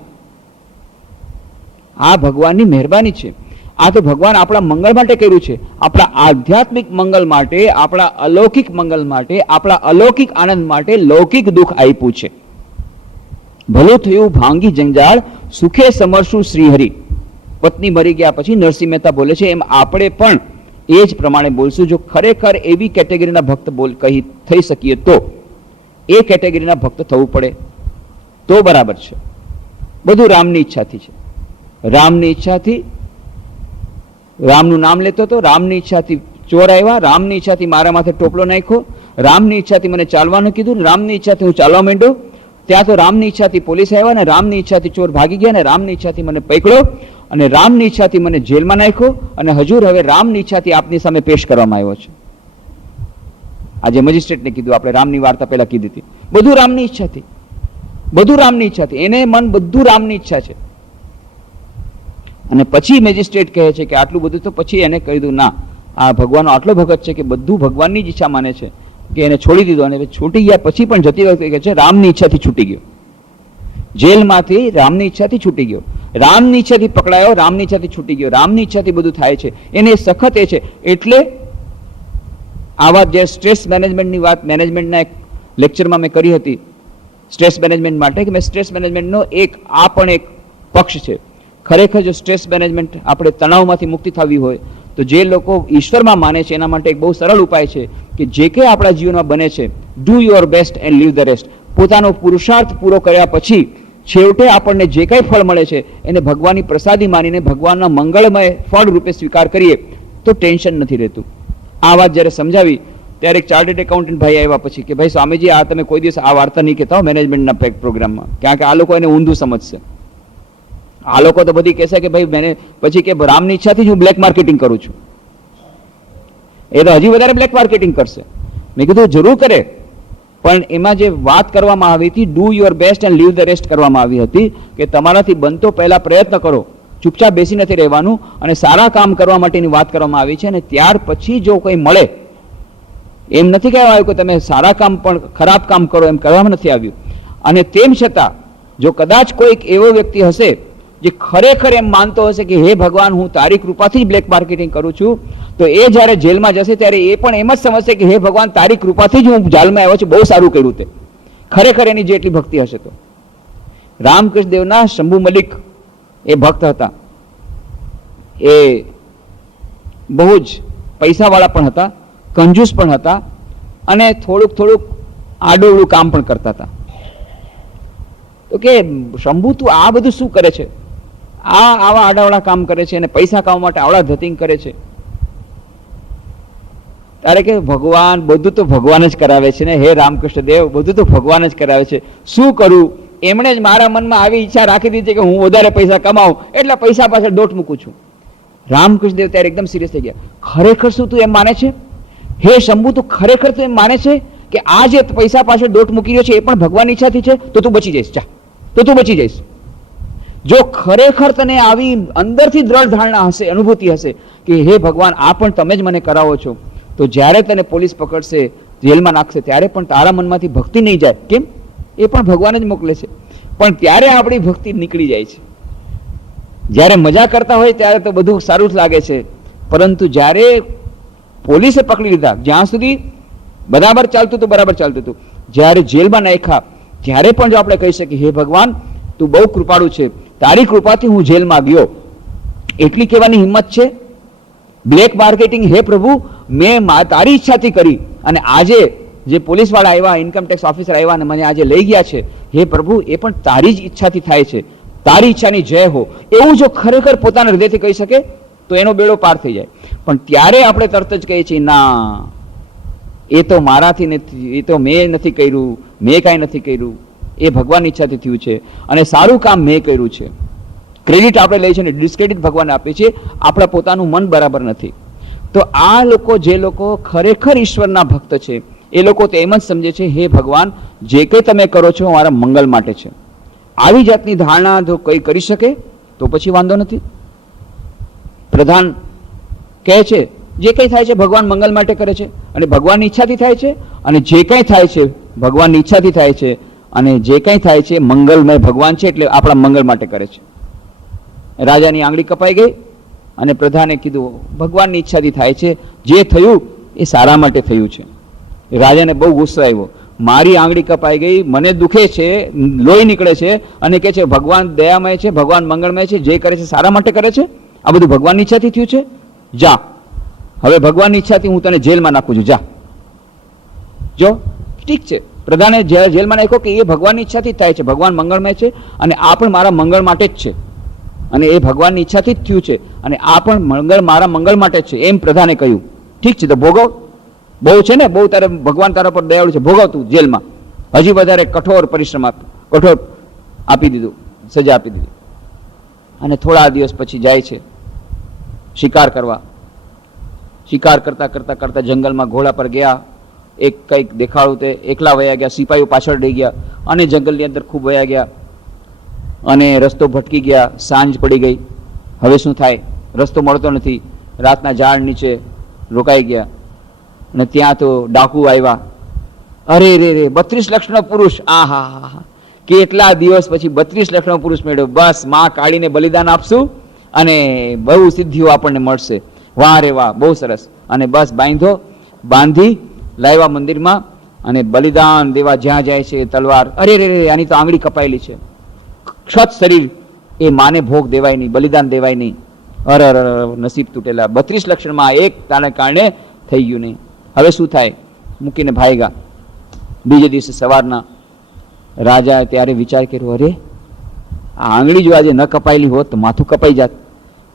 આ ભગવાનની મહેરબાની છે, આ તો ભગવાન આપણા મંગળ માટે કર્યું છે, આપણા આધ્યાત્મિક મંગળ માટે, આપણા અલૌકિક મંગળ માટે, આપણા અલૌકિક આનંદ માટે લૌકિક દુઃખ આપ્યું છે. ભલું થયું ભાંગી જંજાળ, સુખે સમરશું શ્રીહરિ. પત્ની મરી ગયા પછી નરસિંહ મહેતા બોલે છે એમ આપણે પણ એ જ પ્રમાણે બોલશું. જો ખરેખર એવી કેટેગરીના ભક્ત થઈ શકીએ તો એ કેટેગરીના ભક્ત થવું પડે તો બરાબર છે. બધું રામની ઈચ્છાથી છે. રામની ઈચ્છાથી, રામનું નામ લેતો હતો, રામની ઈચ્છાથી ચોર આવ્યા, રામની ઈચ્છાથી મારા માથે ટોપલો નાખ્યો, રામની ઈચ્છાથી મને ચાલવાનું કીધું, રામની ઈચ્છાથી હું ચાલવા માંડ્યો, ત્યાં તો રામની ઈચ્છાથી પોલીસ આવ્યા, અને રામની ઈચ્છાથી ચોર ભાગી ગયા, અને રામની ઈચ્છાથી મને પકડ્યો, અને રામની ઈચ્છાથી મને જેલમાં નાખ્યો, અને હજુર હવે રામની ઈચ્છાથી આપની સામે પેશ કરવામાં આવ્યો છે. આજે મેજિસ્ટ્રેટને કીધું, આપણે રામની વાર્તા પહેલા કીધી હતી, બધું રામની ઈચ્છાથી, બધું રામની ઈચ્છાથી, એને મન બધું રામની ઈચ્છા છે. અને પછી મેજિસ્ટ્રેટ કહે છે કે આટલું બધું, તો પછી એને કહી દીધું ના, આ ભગવાનનો આટલો ભગત છે કે બધું ભગવાનની જ ઈચ્છા માને છે, કે એને છોડી દીધો. અને છૂટી ગયા પછી પણ જતી વખતે કહે છે રામની ઈચ્છાથી છૂટી ગયો, જેલમાંથી રામની ઈચ્છાથી છૂટી ગયો, રામની ઈચ્છાથી પકડાયો, રામની ઈચ્છાથી છૂટી ગયો, રામની ઈચ્છાથી બધું થાય છે. એને સખત એ છે. એટલે આવા જે સ્ટ્રેસ મેનેજમેન્ટની વાત મેનેજમેન્ટના એક લેક્ચરમાં મેં કરી હતી, સ્ટ્રેસ મેનેજમેન્ટ માટે, કે મેં સ્ટ્રેસ મેનેજમેન્ટનો આ પણ એક પક્ષ છે. ખરેખર જો સ્ટ્રેસ મેનેજમેન્ટ, આપણે તણાવમાંથી મુક્તિ થવી હોય તો જે લોકો ઈશ્વરમાં માને છે એના માટે એક બહુ સરળ ઉપાય છે કે જે કંઈ આપણા જીવનમાં બને છે, do your best and leave the rest. પોતાનો પુરુષાર્થ પૂરો કર્યા પછી છેવટે આપણને જે કંઈ ફળ મળે છે એને ભગવાનની પ્રસાદી માનીને ભગવાનના મંગળમય ફળ રૂપે સ્વીકાર કરીએ તો ટેન્શન નથી રહેતું. આ વાત જ્યારે સમજાવી ત્યારે એક ચાર્ટર્ડ એકાઉન્ટન્ટ ભાઈ આવ્યા પછી કે ભાઈ સ્વામીજી, આ તમે કોઈ દિવસ આ વાર્તા નહીં કહેતા હો મેનેજમેન્ટના પ્રોગ્રામમાં, કારણ કે આ લોકો એને ઊંધું સમજશે. આ લોકો તો બધી કહેશે કે ભાઈ મેને પછી કે રામની ઈચ્છાથી જ હું બ્લેક માર્કેટિંગ કરું છું. એ તો હજી વધારે બ્લેક માર્કેટિંગ કરશે. મેં કીધું જરૂર કરે, પણ એમાં જે વાત કરવામાં આવી હતી, do your best and leave the rest કરવામાં આવી હતી, કે તમારાથી બનતો પહેલા પ્રયત્ન કરો, ચૂપચાપ બેસી નથી રહેવાનું, અને સારા કામ કરવા માટેની વાત કરવામાં આવી છે. અને ત્યાર પછી જો કંઈ મળે, એમ નથી કહેવામાં આવ્યું કે તમે સારા કામ પણ ખરાબ કામ કરો, એમ કરવામાં નથી આવ્યું. અને તેમ છતાં જો કદાચ કોઈક એવો વ્યક્તિ હશે જે ખરેખર એમ માનતો હશે કે હે ભગવાન, હું તારી કૃપાથી જ બ્લેક માર્કેટિંગ કરું છું, તો એ જ્યારે જેલમાં જશે ત્યારે એ પણ એમ જ સમજશે કે હે ભગવાન, તારી કૃપાથી જ હું જેલમાં આવ્યો છું, બહુ સારું કર્યું તે. ખરેખર એની જે એટલી ભક્તિ હશે તો. રામકૃષ્ણ દેવના શંભુ મલિક એ ભક્ત હતા, એ બહુ જ પૈસાવાળા પણ હતા, કંજૂસ પણ હતા, અને થોડુંક આડોવડું કામ પણ કરતા હતા. તો કે શંભુ, તું આ બધું શું કરે છે? આવા આડાવડા કામ કરે છે અને પૈસા કામ માટે આવડા ધતિંગ કરે છે. ત્યારે કે ભગવાન, બધું તો ભગવાન જ કરાવે છે ને હે રામકૃષ્ણ દેવ, બધું તો ભગવાન જ કરાવે છે. શું કરું? એમણે જ મારા મનમાં આવી ઈચ્છા રાખી દીધી કે હું વધારે પૈસા કમાઉં, એટલે પૈસા પાછળ દોટ મૂકું છું. રામકૃષ્ણ દેવ ત્યારે એકદમ સિરિયસ થઈ ગયા. ખરેખર શું તું એમ માને છે? હે શંભુ, તું ખરેખર તું એમ માને છે કે આ જે પૈસા પાછળ દોટ મૂકી રહ્યો છે એ પણ ભગવાનની ઈચ્છાથી છે? તો તું બચી જઈશ. તો તું બચી જઈશ. જો ખરેખર તને આવી અંદરથી દ્રઢ ધારણા હશે, અનુભૂતિ હશે કે હે ભગવાન, આ પણ તમે જ મને કરાવો છો, તો જ્યારે તને પોલીસ પકડશે, જેલમાં નાખશે, ત્યારે પણ તારા મનમાંથી ભક્તિ નહીં જાય. કેમ? એ પણ ભગવાન જ મોકલે છે. પણ ત્યારે આપણી ભક્તિ નીકળી જાય છે. જ્યારે મજા કરતા હોય ત્યારે તો બધું સારું જ લાગે છે, પરંતુ જ્યારે પોલીસે પકડી લીધા, જ્યાં સુધી બરાબર ચાલતું હતું, જ્યારે જેલમાં નાખ્યા, ત્યારે પણ જો આપણે કહી શકીએ હે ભગવાન, તું બહુ કૃપાળુ છે, તારી કૃપાથી હું જેલમાં ગયો, એટલી કહેવાની હિંમત છે. બ્લેક માર્કેટિંગ હે પ્રભુ મેં તારી ઈચ્છાથી કરી, અને આજે જે પોલીસવાળા આવ્યા, ઇન્કમટેક્સ ઓફિસર આવ્યા અને મને આજે લઈ ગયા છે, હે પ્રભુ એ પણ તારી જ ઈચ્છાથી થાય છે, તારી ઈચ્છાની જય હો. એવું જો ખરેખર પોતાના હૃદયથી કહી શકે તો એનો બેડો પાર થઈ જાય. પણ ત્યારે આપણે તરત જ કહીએ છીએ ના, એ તો મારાથી નથી, એ તો મેં નથી કર્યું, મેં કાંઈ નથી કર્યું, એ ભગવાનની ઈચ્છાથી થયું છે, અને સારું કામ મેં કર્યું છે. ક્રેડિટ આપણે લઈએ છીએ ને ડિસ્ક્રેડિટ ભગવાનને આપીએ છીએ, આપણા પોતાનું મન બરાબર નથી. તો આ લોકો, જે લોકો ખરેખર ઈશ્વરના ભક્ત છે, એ લોકો તો એમ જ સમજે છે હે ભગવાન, જે કંઈ તમે કરો છો મારા મંગલ માટે છે. આવી જાતની ધારણા જો કંઈ કરી શકે તો પછી વાંધો નથી. પ્રધાન કહે છે જે કંઈ થાય છે ભગવાન મંગલ માટે કરે છે, અને ભગવાનની ઈચ્છાથી થાય છે, અને જે કંઈ થાય છે ભગવાનની ઈચ્છાથી થાય છે, અને જે કંઈ થાય છે મંગલમય ભગવાન છે, એટલે આપણા મંગળ માટે કરે છે. રાજાની આંગળી કપાઈ ગઈ અને પ્રધાને કીધું ભગવાનની ઈચ્છાથી થાય છે, જે થયું એ સારા માટે થયું છે. રાજાને બહુ ગુસ્સો આવ્યો, મારી આંગળી કપાઈ ગઈ, મને દુખે છે, લોહી નીકળે છે, અને કહે છે ભગવાન દયામય છે, ભગવાન મંગળમય છે, જે કરે છે સારા માટે કરે છે, આ બધું ભગવાનની ઈચ્છાથી થયું છે. જા, હવે ભગવાનની ઈચ્છાથી હું તને જેલમાં નાખું છું, જા. જો ઠીક છે, પ્રધાને જેલમાં નાખ્યો કે એ ભગવાનની ઈચ્છાથી થાય છે, ભગવાન મંગળમય છે, અને આ પણ મારા મંગળ માટે જ છે, અને એ ભગવાનની ઈચ્છાથી જ થયું છે, અને આ પણ મંગળ મારા મંગળ માટે જ છે, એમ પ્રધાને કહ્યું. ઠીક છે, તો ભોગવ, બહુ છે ને, બહુ તારે ભગવાન તારા પર દયાળુ છે, ભોગવતું જેલમાં. હજી વધારે કઠોર પરિશ્રમ કઠોર આપી દીધું, સજા આપી દીધી. અને થોડા દિવસ પછી જાય છે શિકાર કરવા. શિકાર કરતા કરતા કરતા જંગલમાં ઘોડા પર ગયા, એક કંઈક દેખાડું તે એકલા વયા ગયા, સિપાહીઓ પાછળ રહી ગયા અને જંગલની અંદર ખૂબ વયા ગયા અને રસ્તો ભટકી ગયા. સાંજ પડી ગઈ. હવે શું થાય? રસ્તો મળતો નથી. રાતના ઝાડ નીચે રોકાઈ ગયા અને ત્યાં તો ડાકુ આવ્યા. અરે રે રે, 32 લક્ષનો પુરુષ! આ હા હા, કેટલા દિવસ પછી 32 લક્ષનો પુરુષ મળ્યો. બસ માં કાઢીને બલિદાન આપશું અને બહુ સિદ્ધિઓ આપણને મળશે. વાહ રે વાહ, બહુ સરસ. અને બસ બાંધી લાવ્યા મંદિરમાં અને બલિદાન દેવા જ્યાં જાય છે તલવાર, અરે રે રે, આની તો આંગળી કપાયેલી છે. ક્ષત શરીર, એ માને ભોગ દેવાય નહીં, બલિદાન દેવાય નહીં. અરે અરે, નસીબ તૂટેલા. 32 લક્ષણમાં એક તાને કારણે થઈ ગયું નહીં. હવે શું થાય? મૂકીને ભાગ્યા. બીજે દિવસે સવારના રાજા ત્યારે વિચાર કર્યો, અરે આ આંગળી જો આજે ન કપાયેલી હોત તો માથું કપાઈ જાત.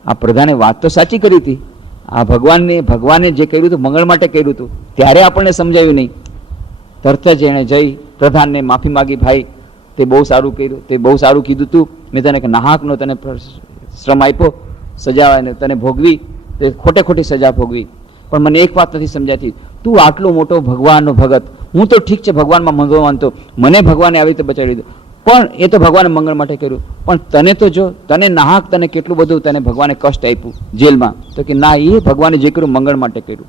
આ પ્રધાને વાત તો સાચી કરી હતી. આ ભગવાને જે કર્યું હતું મંગળ માટે કર્યું હતું, ત્યારે આપણને સમજાવ્યું નહીં. તરત જ એણે જઈ પ્રધાનને માફી માગી, ભાઈ તે બહુ સારું કર્યું, તે બહુ સારું કીધું તું, મેં તને નાહકનો તને શ્રમ આપ્યો, સજા તને ભોગવી, તે ખોટે ખોટી સજા ભોગવી. પણ મને એક વાત નથી સમજાતી, તું આટલો મોટો ભગવાનનો ભગત, હું તો ઠીક છે ભગવાનમાં મંગળ માનતો, મને ભગવાને આવી રીતે બચાવી દીધો, પણ એ તો ભગવાને મંગળ માટે કર્યું, પણ તને તો જો તને નાહક તને કેટલું બધું તને ભગવાને કષ્ટ આપ્યું જેલમાં. તો કે ના, એ ભગવાને જે કર્યું મંગળ માટે કર્યું.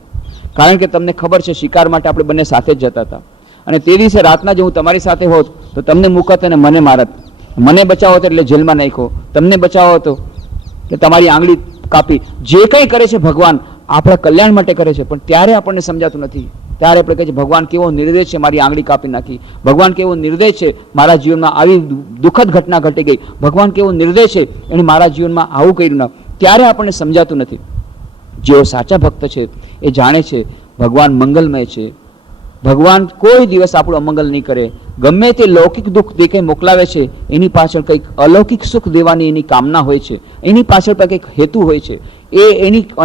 કારણ કે તમને ખબર છે શિકાર માટે આપણે બંને સાથે જ જતા હતા અને તે દિવસે રાતના જો હું તમારી સાથે હોત તો તમને મુકત અને મને મારત. મને બચાવો હતો એટલે જેલમાં નાખ્યો, તમને બચાવો હતો કે તમારી આંગળી કાપી. જે કંઈ કરે છે ભગવાન આપણા કલ્યાણ માટે કરે છે, પણ ત્યારે આપણને સમજાતું નથી. ત્યારે આપણે કહીએ છીએ ભગવાન કેવો નિર્દય છે, મારી આંગળી કાપી નાખી. ભગવાન કેવો નિર્દય છે, મારા જીવનમાં આવી દુઃખદ ઘટના ઘટી ગઈ. ભગવાન કેવો નિર્દય છે, એણે મારા જીવનમાં આવું કર્યું ના. ત્યારે આપણને સમજાતું નથી. જેઓ સાચા ભક્ત છે એ જાણે છે ભગવાન મંગલમય છે. ભગવાન કોઈ દિવસ આપણું અમંગલ નહીં કરે. ગમે તે લૌકિક દુઃખ જે કંઈ મોકલાવે છે એની પાછળ કંઈક અલૌકિક સુખ દેવાની એની કામના હોય છે, એની પાછળ પણ કંઈક હેતુ હોય છે.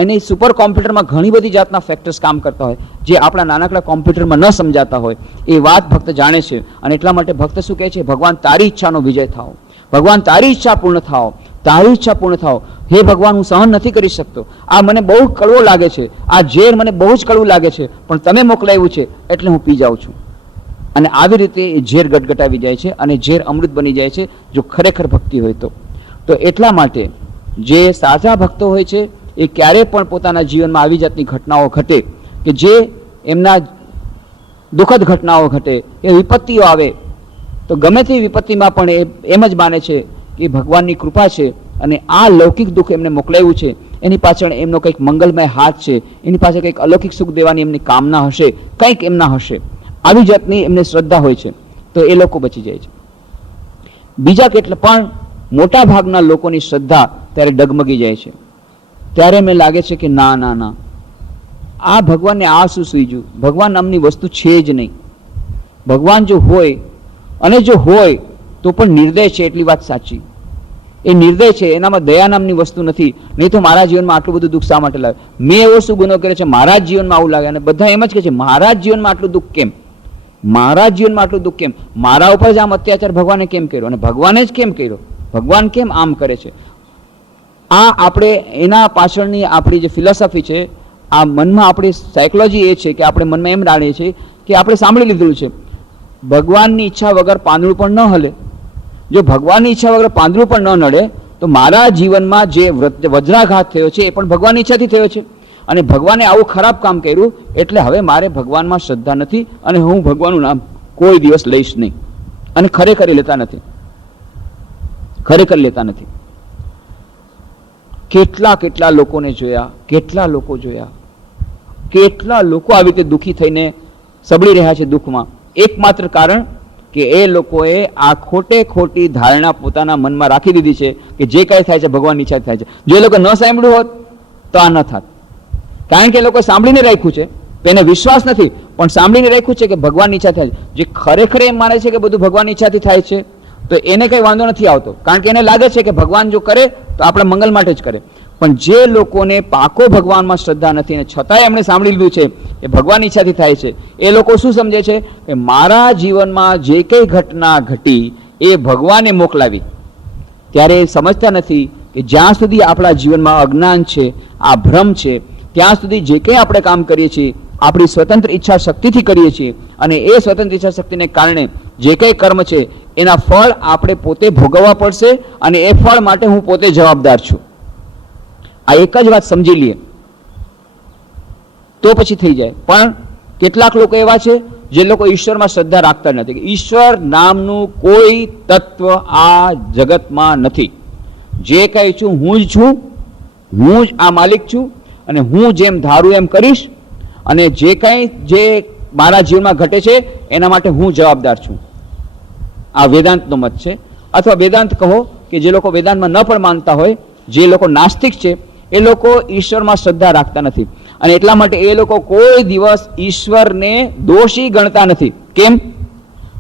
એની સુપર કોમ્પ્યુટરમાં ઘણી બધી જાતના ફેક્ટર્સ કામ કરતા હોય જે આપણા નાનકડા કોમ્પ્યુટરમાં ન સમજાતા હોય. એ વાત ભક્ત જાણે છે અને એટલા માટે ભક્ત શું કહે છે? ભગવાન તારી ઈચ્છાનો વિજય થાઓ, ભગવાન તારી ઈચ્છા પૂર્ણ થાઓ, તારી ઈચ્છા પૂર્ણ થાઓ. હે ભગવાન, હું સહન નથી કરી શકતો, આ મને બહુ કડવો લાગે છે, આ ઝેર મને બહુ જ કડવું લાગે છે, પણ તમે મોકલાવ્યું છે એટલે હું પી જાઉં છું. અને આવી રીતે એ ઝેર ગટગટાવી જાય છે અને ઝેર અમૃત બની જાય છે જો ખરેખર ભક્તિ હોય તો. તો એટલા માટે જે સાચા ભક્તો હોય છે એ ક્યારેય પણ પોતાના જીવનમાં આવી જાતની ઘટનાઓ ઘટે કે જે એમના દુઃખદ ઘટનાઓ ઘટે, એ વિપત્તિઓ આવે તો ગમે તે વિપત્તિમાં પણ એ એમ જ માને છે કે ભગવાનની કૃપા છે અને આ લૌકિક દુઃખ એમને મોકલાવ્યું છે એની પાછળ એમનો કંઈક મંગલમય હાથ છે, એની પાછળ કંઈક અલૌકિક સુખ દેવાની એમની કામના હશે, કંઈક એમના હશે. આવી જાતની એમને શ્રદ્ધા હોય છે તો એ લોકો બચી જાય છે. બીજા કેટલા પણ મોટા ભાગના લોકોની શ્રદ્ધા ત્યારે ડગમગી જાય છે. ત્યારે એમને લાગે છે કે ના ના ના, આ ભગવાનને આ શું સૂઝ્યું? ભગવાન નામની વસ્તુ છે જ નહીં. ભગવાન જો હોય અને જો હોય તો પણ નિર્દય છે, એટલી વાત સાચી. એ નિર્દય છે, એનામાં દયા નામની વસ્તુ નથી. નહીં તો મારા જીવનમાં આટલું બધું દુઃખ શા માટે લાવે? મેં એવો શું ગુનો કર્યો છે મારા જીવનમાં આવું લાગે? અને બધા એમ જ કહે છે મારા જીવનમાં આટલું દુઃખ કેમ, મારા જીવનમાં આટલું દુઃખ કેમ, મારા ઉપર જ આમ અત્યાચાર ભગવાને કેમ કર્યો અને ભગવાને જ કેમ કર્યો, ભગવાન કેમ આમ કરે છે? આ આપણે એના પાછળની આપણી જે ફિલોસોફી છે, આ મનમાં આપણી સાયકોલોજી એ છે કે આપણે મનમાં એમ જાણીએ છીએ કે આપણે સાંભળી લીધેલું છે ભગવાનની ઈચ્છા વગર પાંદડું પણ ન હલે. જો ભગવાનની ઈચ્છા વગર પાંદડું પણ ન નડે તો મારા જીવનમાં જે વજ્રાઘાત થયો છે એ પણ ભગવાનની ઈચ્છાથી થયો છે અને ભગવાને આવું ખરાબ કામ કર્યું એટલે હવે મારે ભગવાનમાં શ્રદ્ધા નથી અને હું ભગવાનનું નામ કોઈ દિવસ લઈશ નહીં. અને ખરેખર લેતા નથી, ખરેખર લેતા નથી. કેટલા લોકોને જોયા, કેટલા લોકો જોયા, કેટલા લોકો આવી રીતે દુઃખી થઈને સબળી રહ્યા છે દુઃખમાં. એકમાત્ર કારણ કે એ લોકોએ આ ખોટી ધારણા પોતાના મનમાં રાખી દીધી છે કે જે કાંઈ થાય છે ભગવાનની ઈચ્છા થાય છે. જો એ લોકો ન સાંભળ્યું હોત તો આ ન થાત. કારણ કે એ લોકો સાંભળીને રાખ્યું છે, તેને વિશ્વાસ નથી પણ સાંભળીને રાખ્યું છે કે ભગવાનની ઈચ્છા થાય છે. જે ખરેખર એમ માને છે કે બધું ભગવાનની ઈચ્છાથી થાય છે તો એને કંઈ વાંધો નથી આવતો, કારણ કે એને લાગે છે કે ભગવાન જો કરે તો આપણા મંગલ માટે જ કરે. પણ જે લોકોને પાકો ભગવાનમાં શ્રદ્ધા નથી અને છતાંય એમણે સાંભળી લીધું છે એ ભગવાનની ઈચ્છાથી થાય છે, એ લોકો શું સમજે છે કે મારા જીવનમાં જે કંઈ ઘટના ઘટી એ ભગવાને મોકલાવી. ત્યારે એ સમજતા નથી કે જ્યાં સુધી આપણા જીવનમાં અજ્ઞાન છે, આ ભ્રમ છે, ત્યાં સુધી જે કંઈ આપણે કામ કરીએ છીએ આપણી સ્વતંત્ર ઈચ્છા શક્તિથી કરીએ છીએ અને એ સ્વતંત્ર ઈચ્છા શક્તિને કારણે જે કંઈ કર્મ છે એના ફળ આપણે પોતે ભોગવવા પડશે અને એ ફળ માટે હું પોતે જવાબદાર છું. આ એક જ વાત સમજી લઈએ તો પછી થઈ જાય. પણ કેટલાક લોકો એવા છે જે લોકો ઈશ્વરમાં શ્રદ્ધા રાખતા નથી. ઈશ્વર નામનું કોઈ તત્વ આ જગતમાં નથી. જે કંઈ છું હું જ છું, હું જ આ માલિક છું અને હું જેમ ધારું એમ કરીશ અને જે કંઈ જે મારા જીવનમાં ઘટે છે એના માટે હું જવાબદાર છું. આ વેદાંતનો મત છે. અથવા વેદાંત કહો કે જે લોકો વેદાંતમાં ન પણ માનતા હોય, જે લોકો નાસ્તિક છે, એ લોકો ઈશ્વરમાં શ્રદ્ધા રાખતા નથી અને એટલા માટે એ લોકો કોઈ દિવસ ઈશ્વરને દોષી ગણતા નથી. કેમ?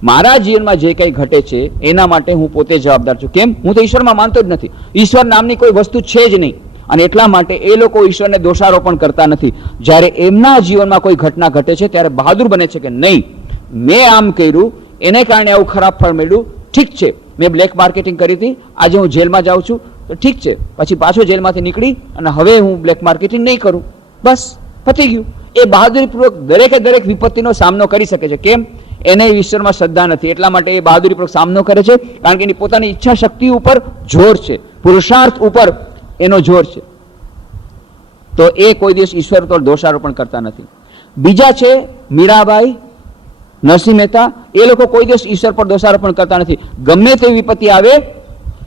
મારા જીવનમાં જે કંઈ ઘટે છે એના માટે હું પોતે જવાબદાર છું. કેમ? હું તો ઈશ્વરમાં માનતો જ નથી. ઈશ્વર નામની કોઈ વસ્તુ છે જ નહીં અને એટલા માટે એ લોકો ઈશ્વરને દોષારોપણ કરતા નથી. જ્યારે એમના જીવનમાં કોઈ ઘટના ઘટે છે ત્યારે બહાદુર બને છે કે નહીં, મેં આમ કર્યું, એને કારણે આવું ખરાબ ફળ મળ્યું. ઠીક છે, મેં બ્લેક માર્કેટિંગ કરી હતી, આજે હું જેલમાં જાઉં છું, તો ઠીક છે, પછી પાછો જેલમાંથી નીકળી અને હવે હું બ્લેક માર્કેટિંગ નહીં કરું, બસ પતી ગયું. એ બહાદુરીપૂર્વક દરેકે દરેક વિપત્તિનો સામનો કરી શકે છે. કેમ? એને ઈશ્વરમાં શ્રદ્ધા નથી. એટલા માટે એ બહાદુરીપૂર્વક સામનો કરે છે, કારણ કે એની પોતાની ઈચ્છા શક્તિ ઉપર જોર છે, પુરુષાર્થ ઉપર એનો જોર છે. તો એ કોઈ દિવસ ઈશ્વર પર દોષારોપણ કરતા નથી. બીજા છે મીરાબાઈ, નરસિંહ મહેતા. એ લોકો કોઈ દિવસ ઈશ્વર પર દોષારોપણ કરતા નથી. ગમે તે વિપત્તિ આવે,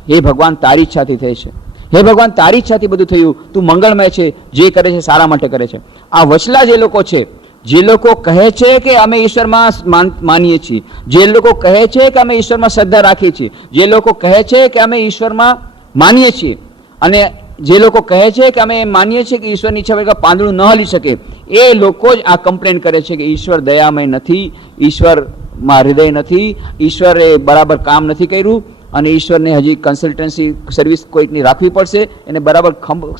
હે ભગવાન તારી ઈચ્છાથી થાય છે, હે ભગવાન તારી ઈચ્છાથી બધું થયું, તું મંગળમય છે, જે કરે છે સારા માટે કરે છે. આ વચલા જે લોકો છે, જે લોકો કહે છે કે અમે ઈશ્વરમાં માનીએ છીએ, જે લોકો કહે છે કે અમે ઈશ્વરમાં શ્રદ્ધા રાખીએ છીએ, જે લોકો કહે છે કે અમે ઈશ્વરમાં માનીએ છીએ અને જે લોકો કહે છે કે અમે માનીએ છીએ કે ઈશ્વરની ઈચ્છા વગર પાંદડું ન હલી શકે, એ લોકો જ આ કમ્પ્લેન કરે છે કે ઈશ્વર દયામય નથી, ઈશ્વરમાં હૃદય નથી, ઈશ્વરે બરાબર કામ નથી કર્યું અને ઈશ્વરને હજી કન્સલ્ટન્સી સર્વિસ કોઈકની રાખવી પડશે, એને બરાબર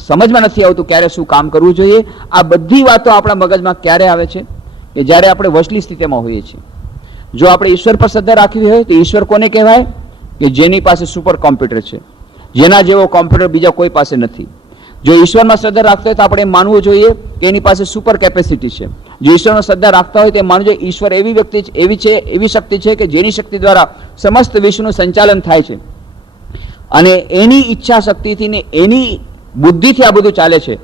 સમજમાં નથી આવતું ક્યારે શું કામ કરવું જોઈએ. આ બધી વાતો આપણા મગજમાં ક્યારે આવે છે? કે જ્યારે આપણે વચલી સ્થિતિમાં હોઈએ છીએ. જો આપણે ઈશ્વર પર શ્રદ્ધા રાખવી હોય તો ઈશ્વર કોને કહેવાય? કે જેની પાસે સુપર કોમ્પ્યુટર છે, જેના જેવો કોમ્પ્યુટર બીજા કોઈ પાસે નથી. જો ઈશ્વરમાં શ્રદ્ધા રાખતા હોય તો આપણે એમ માનવું જોઈએ કે એની પાસે સુપર કેપેસિટી છે. જો ઈશ્વરમાં શ્રદ્ધા રાખતા હોય તો માનવું જોઈએ ઈશ્વર એવી વ્યક્તિ એવી શક્તિ છે કે જેની શક્તિ દ્વારા સમસ્ત વિશ્વનું સંચાલન થાય છે અને એની ઈચ્છા શક્તિથી ને એની બુદ્ધિથી આ બધું ચાલે છે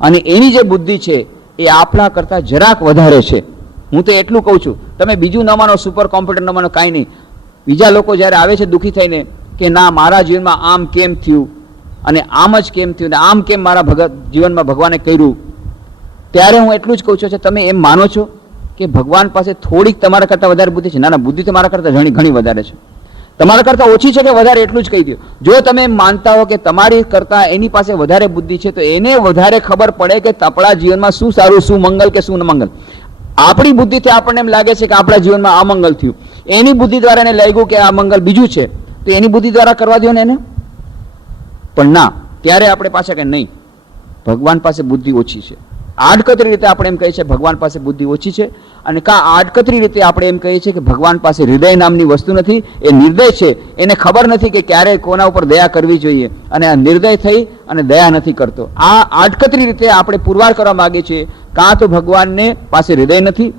અને એની જે બુદ્ધિ છે એ આપણા કરતા જરાક વધારે છે. હું તો એટલું કહું છું, તમે બીજું ન માનો, સુપર કોમ્પ્યુટર ન માનો, કાંઈ નહીં. બીજા લોકો જ્યારે આવે છે દુઃખી થઈને કે ના મારા જીવનમાં આમ કેમ થયું અને આમ જ કેમ થયું ને આમ કેમ મારા જીવનમાં ભગવાને કર્યું, ત્યારે હું એટલું જ કહું છું, તમે એમ માનો છો કે ભગવાન પાસે થોડીક તમારા કરતાં વધારે બુદ્ધિ છે? ના ના, બુદ્ધિ તમારા કરતાં ઘણી વધારે છે. તમારા કરતાં ઓછી છે કે વધારે, એટલું જ કહી દો. જો તમે એમ માનતા હો કે તમારી કરતાં એની પાસે વધારે બુદ્ધિ છે તો એને વધારે ખબર પડે કે આપણા જીવનમાં શું સારું, શું મંગલ કે શું ન મંગલ. આપણી બુદ્ધિથી આપણને એમ લાગે છે કે આપણા જીવનમાં આ મંગલ થયું, એની બુદ્ધિ દ્વારા એને લાગ્યું કે આ મંગલ બીજું છે, તો એની બુદ્ધિ દ્વારા કરવા દો ને એને. પણ ના, ત્યારે આપણે પાછા કે નહીં, ભગવાન પાસે બુદ્ધિ ઓછી છે. આડકતરી રીતે આપણે એમ કહીએ છીએ ભગવાન પાસે બુદ્ધિ ઓછી છે અને આડકતરી રીતે આપણે એમ કહીએ છીએ કે ભગવાન પાસે હૃદય નામની વસ્તુ નથી, એ નિર્દય છે. એને ખબર નથી કે ક્યારે કોના ઉપર દયા કરવી જોઈએ અને આ નિર્દય થઈ અને દયા નથી કરતો. આ આડકતરી રીતે આપણે પુરવાર કરવા માંગીએ છીએ. કાં તો ભગવાનને પાસે હૃદય નથી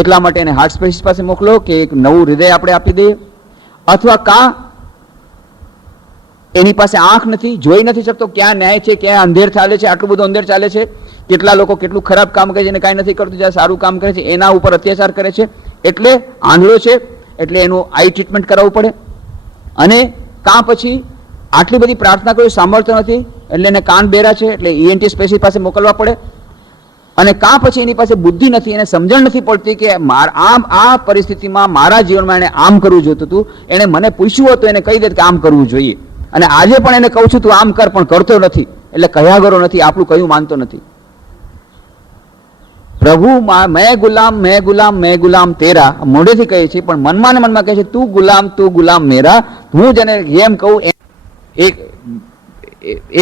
એટલા માટે એને હાર્ટ સ્પેશિસ્ટ પાસે મોકલો કે એક નવું હૃદય આપણે આપી દઈએ, અથવા કાં એની પાસે આંખ નથી, જોઈ નથી શકતો ક્યાં ન્યાય છે, ક્યાં અંધેર ચાલે છે, આટલું બધું અંધેર ચાલે છે, કેટલા લોકો કેટલું ખરાબ કામ કરે છે અને કાંઈ નથી કરતું, જ્યારે સારું કામ કરે છે એના ઉપર અત્યાચાર કરે છે, એટલે આંધળો છે, એટલે એનું આઈ ટ્રીટમેન્ટ કરાવવું પડે. અને કાં પછી આટલી બધી પ્રાર્થના કરી સાંભળતો નથી એટલે એને કાન બેરા છે એટલે ENT સ્પેશિસ્ટ પાસે મોકલવા પડે. અને કાં પછી એની પાસે બુદ્ધિ નથી, એને સમજણ નથી પડતી કે આ પરિસ્થિતિમાં મારા જીવનમાં એને આમ કરવું જોઈતું હતું, એને મને પૂછ્યું હતું, એને કહી દે કે આમ કરવું જોઈએ, અને આજે પણ એને કહું છું તું આમ કર, પણ કરતો નથી, એટલે કયા કરો નથી, આપણું કયું માનતો નથી. પ્રભુ મેં ગુલામ તેરા મોઢેથી કહે છે, પણ મનમાં ને મનમાં કહે છે તું ગુલામ મેરા. હું જેને એમ કહું